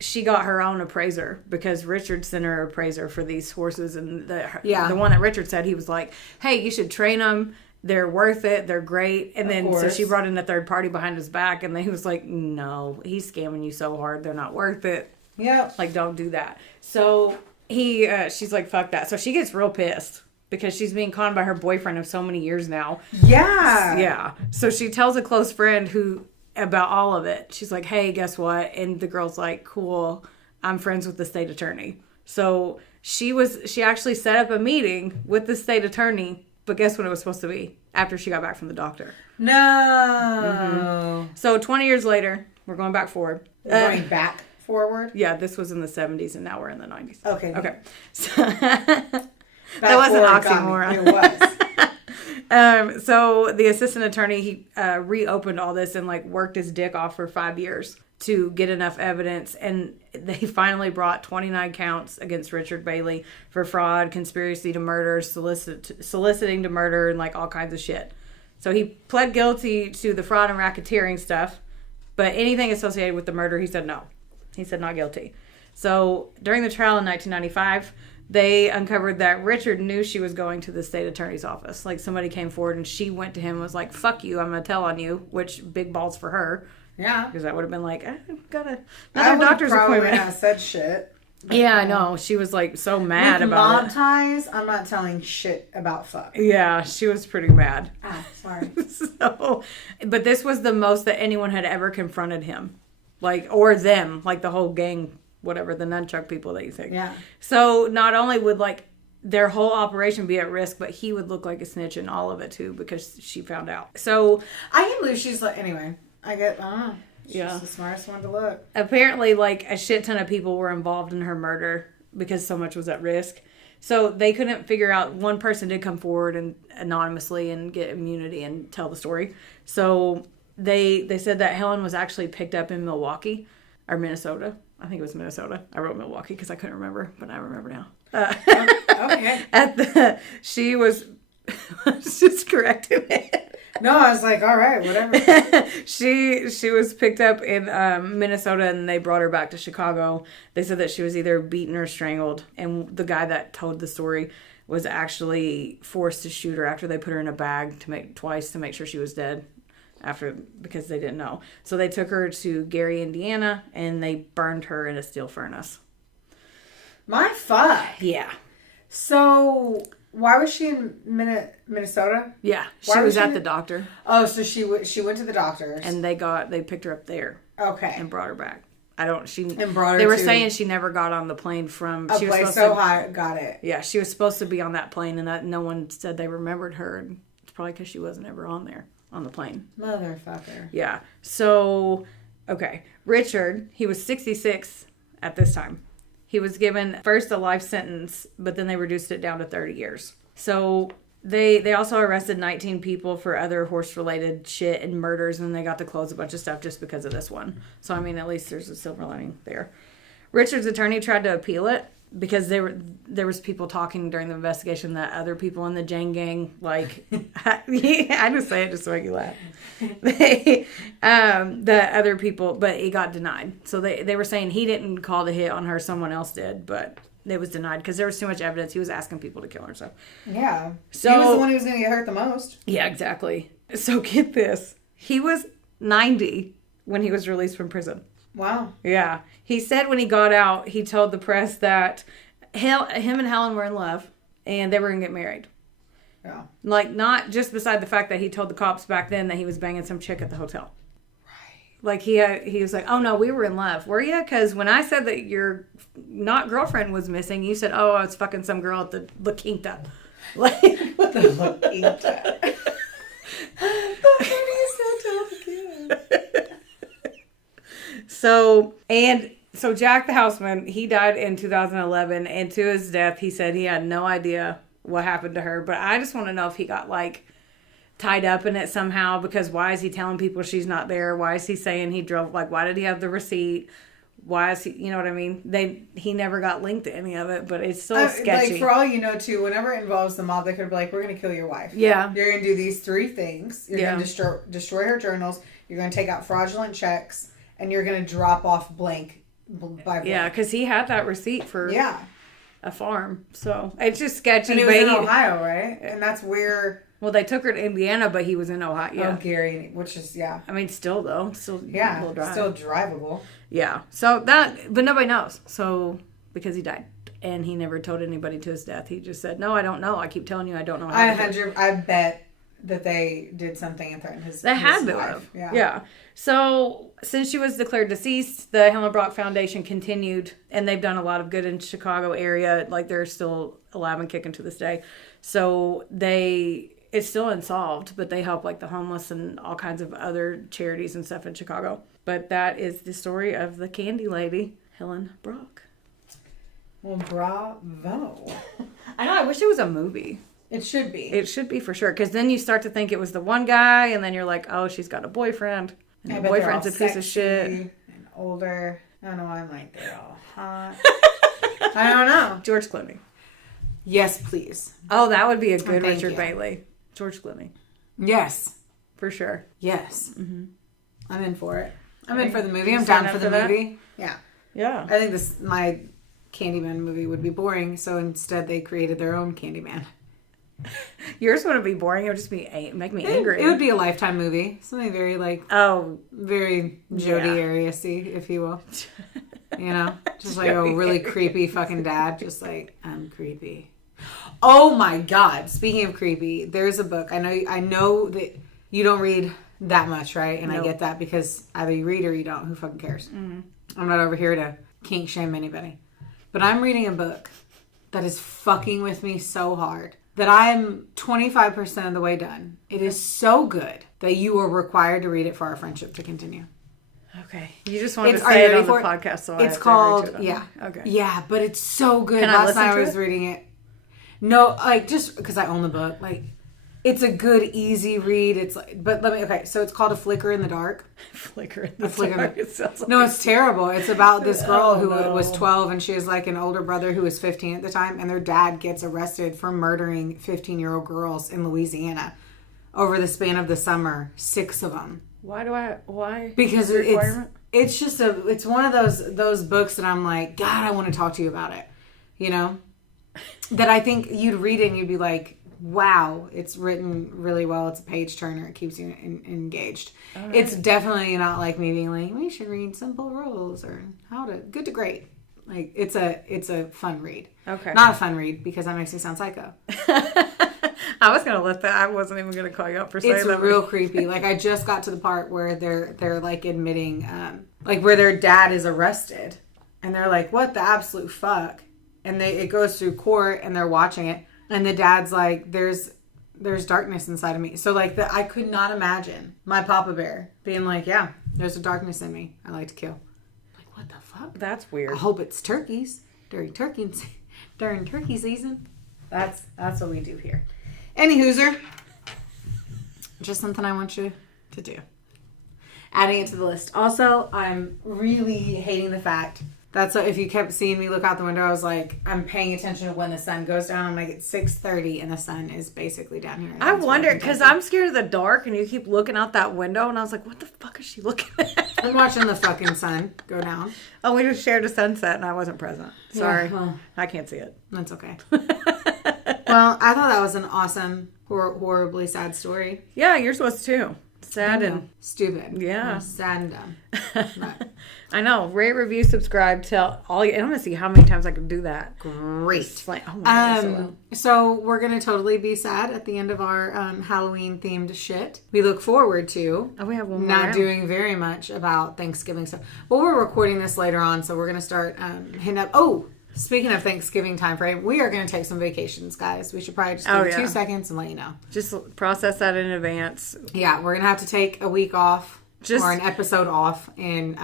she got her own appraiser because Richard sent her an appraiser for these horses. And the one that Richard said, he was like, hey, you should train them. They're worth it. They're great. And then so she brought in a third party behind his back, and then he was like, no, he's scamming you so hard. They're not worth it. Yep. Like, don't do that. So she's like, fuck that. So she gets real pissed because she's being conned by her boyfriend of so many years now. Yeah. Yeah. So she tells a close friend about all of it. She's like, hey, guess what? And the girl's like, cool. I'm friends with the state attorney. So she actually set up a meeting with the state attorney. But guess what it was supposed to be? After she got back from the doctor. No. Mm-hmm. So 20 years later, we're going back forward. Going back forward? Yeah, this was in the 70s, and now we're in the 90s. Okay. So that was an oxymoron. It was. So the assistant attorney, he reopened all this and like worked his dick off for 5 years to get enough evidence, and they finally brought 29 counts against Richard Bailey for fraud, conspiracy to murder, soliciting to murder, and like all kinds of shit. So he pled guilty to the fraud and racketeering stuff, but anything associated with the murder, he said no. He said not guilty. So during the trial in 1995, they uncovered that Richard knew she was going to the state attorney's office. Like somebody came forward and she went to him and was like, fuck you, I'm going to tell on you, which big balls for her. Yeah. Because that would have been like, I've got another doctor's appointment. I said shit. Yeah, I know. She was like so mad with about mob it. ties, I'm not telling shit about fuck. Yeah, she was pretty mad. Sorry. But this was the most that anyone had ever confronted him. Like, or them. Like the whole gang, whatever, the nunchuck people that you think. Yeah. So not only would like their whole operation be at risk, but he would look like a snitch in all of it too because she found out. So I can't believe she's like, anyway. She's yeah, the smartest one to look. Apparently, like a shit ton of people were involved in her murder because so much was at risk. So they couldn't figure out. One person did come forward and anonymously and get immunity and tell the story. So they said that Helen was actually picked up in Milwaukee or Minnesota. I think it was Minnesota. I wrote Milwaukee because I couldn't remember, but I remember now. Okay. She was just correcting it. No, I was like, all right, whatever. She was picked up in Minnesota, and they brought her back to Chicago. They said that she was either beaten or strangled, and the guy that told the story was actually forced to shoot her after they put her in a bag twice to make sure she was dead. Because they didn't know. So they took her to Gary, Indiana, and they burned her in a steel furnace. My fuck. Yeah. So why was she in Minnesota? Yeah, she was at the doctor. Oh, so she went to the doctor's, and they picked her up there. Okay. And brought her back. They were saying she never got on the plane from. She was supposed so high. Got it. Yeah, she was supposed to be on that plane, and that no one said they remembered her. And it's probably because she wasn't ever on the plane. Motherfucker. Yeah. So, okay, Richard, he was 66 at this time. He was given first a life sentence, but then they reduced it down to 30 years. So they also arrested 19 people for other horse-related shit and murders, and they got to close a bunch of stuff just because of this one. So, I mean, at least there's a silver lining there. Richard's attorney tried to appeal it because there was people talking during the investigation that other people in the Jane gang, like, I just say it just to make you laugh. The other people, but it got denied. So they were saying he didn't call the hit on her, someone else did, but it was denied because there was too much evidence. He was asking people to kill her. So yeah, so he was the one who was going to get hurt the most. Yeah, exactly. So get this, he was 90 when he was released from prison. Wow. Yeah. He said when he got out, he told the press that him and Helen were in love and they were going to get married. Yeah. Like, not just beside the fact that he told the cops back then that he was banging some chick at the hotel. Right. Like, he was like, oh, no, we were in love. Were you? Because when I said that your not girlfriend was missing, you said, oh, I was fucking some girl at the La Quinta. Like, what the La Quinta? What are you so tell the kid? So Jack the Housman, he died in 2011, and to his death, he said he had no idea what happened to her. But I just want to know if he got, like, tied up in it somehow, because why is he telling people she's not there? Why is he saying he drove? Like, why did he have the receipt? Why is he, you know what I mean? He never got linked to any of it, but it's still sketchy. Like, for all you know, too, whenever it involves the mob, they could be like, we're going to kill your wife. Yeah. You're going to do these 3 things. You're going to destroy her journals. You're going to take out fraudulent checks. And you're going to drop off blank by blank. Yeah, because he had that receipt for a farm. So it's just sketchy. And it was in Ohio, right? And that's where... Well, they took her to Indiana, but he was in Ohio. Yeah. Oh, Gary, which is, I mean, still, though. Still drivable. Yeah. So that... But nobody knows. So... Because he died. And he never told anybody to his death. He just said, no, I don't know. I keep telling you I don't know how to do it. I bet that they did something and threatened his They had to life. have. Yeah. So, since she was declared deceased, the Helen Brach Foundation continued, and they've done a lot of good in Chicago area. Like, they're still alive and kicking to this day. So, it's still unsolved, but they help, like, the homeless and all kinds of other charities and stuff in Chicago. But that is the story of the candy lady, Helen Brach. Well, bravo. I know, I wish it was a movie. It should be. It should be for sure. Because then you start to think it was the one guy, and then you're like, oh, she's got a boyfriend. And the boyfriend's a piece of shit. And older. I don't know why I'm like, they're all hot. I don't know. George Clooney. Yes, please. Oh, that would be a good Richard Bailey. George Clooney. Yes. For sure. Yes. Mm-hmm. I'm in for it. I'm in for the movie. I'm down for the movie. Yeah. Yeah. I think my Candyman movie would be boring, so instead they created their own Candyman. Yours wouldn't be boring. It would just make me angry. It would be a Lifetime movie. Something very very Jodi Arias-y, if you will. You know? Just like a really creepy fucking dad. Just like, I'm creepy. Oh my God. Speaking of creepy, there's a book. I know that you don't read that much, right? And I get that because either you read or you don't. Who fucking cares? Mm-hmm. I'm not over here to kink shame anybody. But I'm reading a book that is fucking with me so hard that I'm 25% of the way done. It is so good that you are required to read it for our friendship to continue. Okay. You just wanted to say it on the podcast, so it's called, Okay. Yeah, but it's so good. Last night I was reading it. No, like, just because I own the book. Like, it's a good, easy read. It's like, so it's called A Flicker in the Dark. Flicker in the Dark. No, it's terrible. It's about this girl who was 12 and she has like an older brother who was 15 at the time, and their dad gets arrested for murdering 15-year-old girls in Louisiana over the span of the summer, 6 of them. Why? Because it's just it's one of those books that I'm like, God, I want to talk to you about it. You know? That I think you'd read it and you'd be like, wow, it's written really well. It's a page turner. It keeps you engaged. Right. It's definitely not like me being like, we should read Simple Rules or Good to Great. Like, it's a fun read. Okay. Not a fun read because that makes me sound psycho. I was going to let that. I wasn't even going to call you out for saying that. It's real creepy. Like, I just got to the part where they're like admitting, like where their dad is arrested and they're like, what the absolute fuck? And it goes through court and they're watching it. And the dad's like, there's darkness inside of me. So like I could not imagine my Papa Bear being like, yeah, there's a darkness in me. I like to kill. Like, what the fuck? That's weird. I hope it's turkeys during turkey season. That's what we do here. Any hooser. Just something I want you to do. Adding it to the list. Also, I'm really hating the fact that's if you kept seeing me look out the window, I was like, I'm paying attention to when the sun goes down. I'm like, it's 6:30 and the sun is basically down here. I wonder, because I'm scared of the dark and you keep looking out that window and I was like, what the fuck is she looking at? I'm watching the fucking sun go down. Oh, we just shared a sunset and I wasn't present. Sorry. Yeah, well, I can't see it. That's okay. Well, I thought that was an awesome, horribly sad story. Yeah, yours was too. Sad and stupid. Yeah. Sad and dumb. I know. Rate, review, subscribe, tell all you. I'm going to see how many times I can do that. Great. Like, oh my God, so we're going to totally be sad at the end of our Halloween themed shit. We look forward to we have one more not doing very much about Thanksgiving stuff. Well, we're recording this later on, so we're going to start hitting up. Oh, speaking of Thanksgiving time frame, we are going to take some vacations, guys. We should probably just give 2 seconds and let you know. Just process that in advance. Yeah, we're going to have to take a week off or an episode off in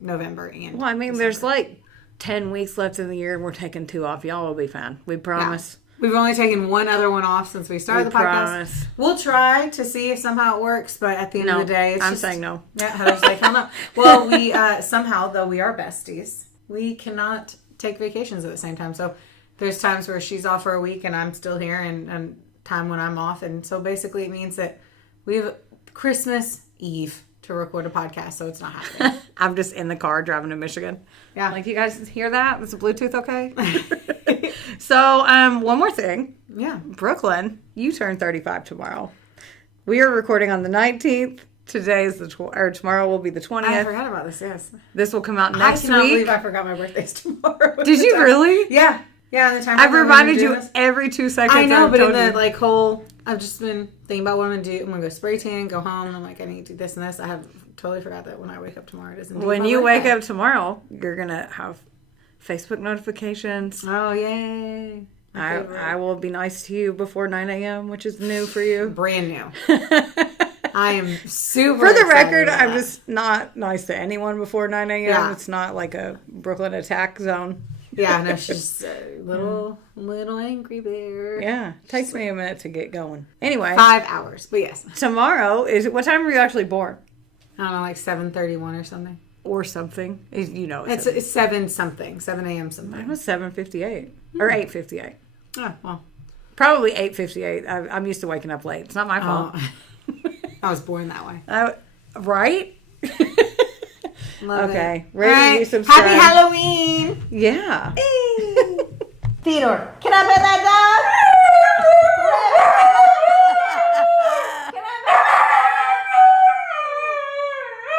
November. And well, I mean, there's like 10 weeks left in the year and we're taking 2 off. Y'all will be fine. We promise. Yeah. We've only taken one other one off since we started the podcast. Promise. We'll try to see if somehow it works, but at the end of the day, it's I'm saying no. Yeah, Heather's like, hell no. Well, we somehow, though we are besties, we cannot take vacations at the same time. So there's times where she's off for a week and I'm still here, and time when I'm off. And so basically it means that we have Christmas Eve to record a podcast, so it's not happening. I'm just in the car driving to Michigan. Yeah. Like, you guys hear that? Is the Bluetooth okay? So, one more thing. Yeah. Brooklyn, you turn 35 tomorrow. We are recording on the 19th. Today is tomorrow will be the 20th. I forgot about this, yes. This will come out next I cannot week. believe I forgot my birthday's tomorrow. Did you really? Yeah. Yeah, and the time I've reminded you every 2 seconds. I know, I've but in told the you. like whole, I've just been thinking about what I'm gonna do. I'm gonna go spray tan, go home, and I'm like, I need to do this and this. I have totally forgot that when I wake up tomorrow, it isn't. When you wake up tomorrow, you're gonna have Facebook notifications. Oh yay! I will be nice to you before 9 a.m., which is new for you. Brand new. I am super. For the excited record, about I'm that. just not nice to anyone before 9 a.m. Yeah. It's not like a Brooklyn attack zone. Yeah, no, she's a little angry bear. Yeah, takes me a minute to get going. Anyway, 5 hours, but yes, tomorrow is what time were you actually born? I don't know, like 7:31 or something. Or something. You know, It's 7 something, 7 a.m. something. Mine was 7:58 or 8:58. Oh well, Probably 8:58. I'm used to waking up late. It's not my fault. I was born that way. Right? Love Okay, it. ready All to right. subscribe. Happy Halloween. Yeah. Theodore, can I pet that dog?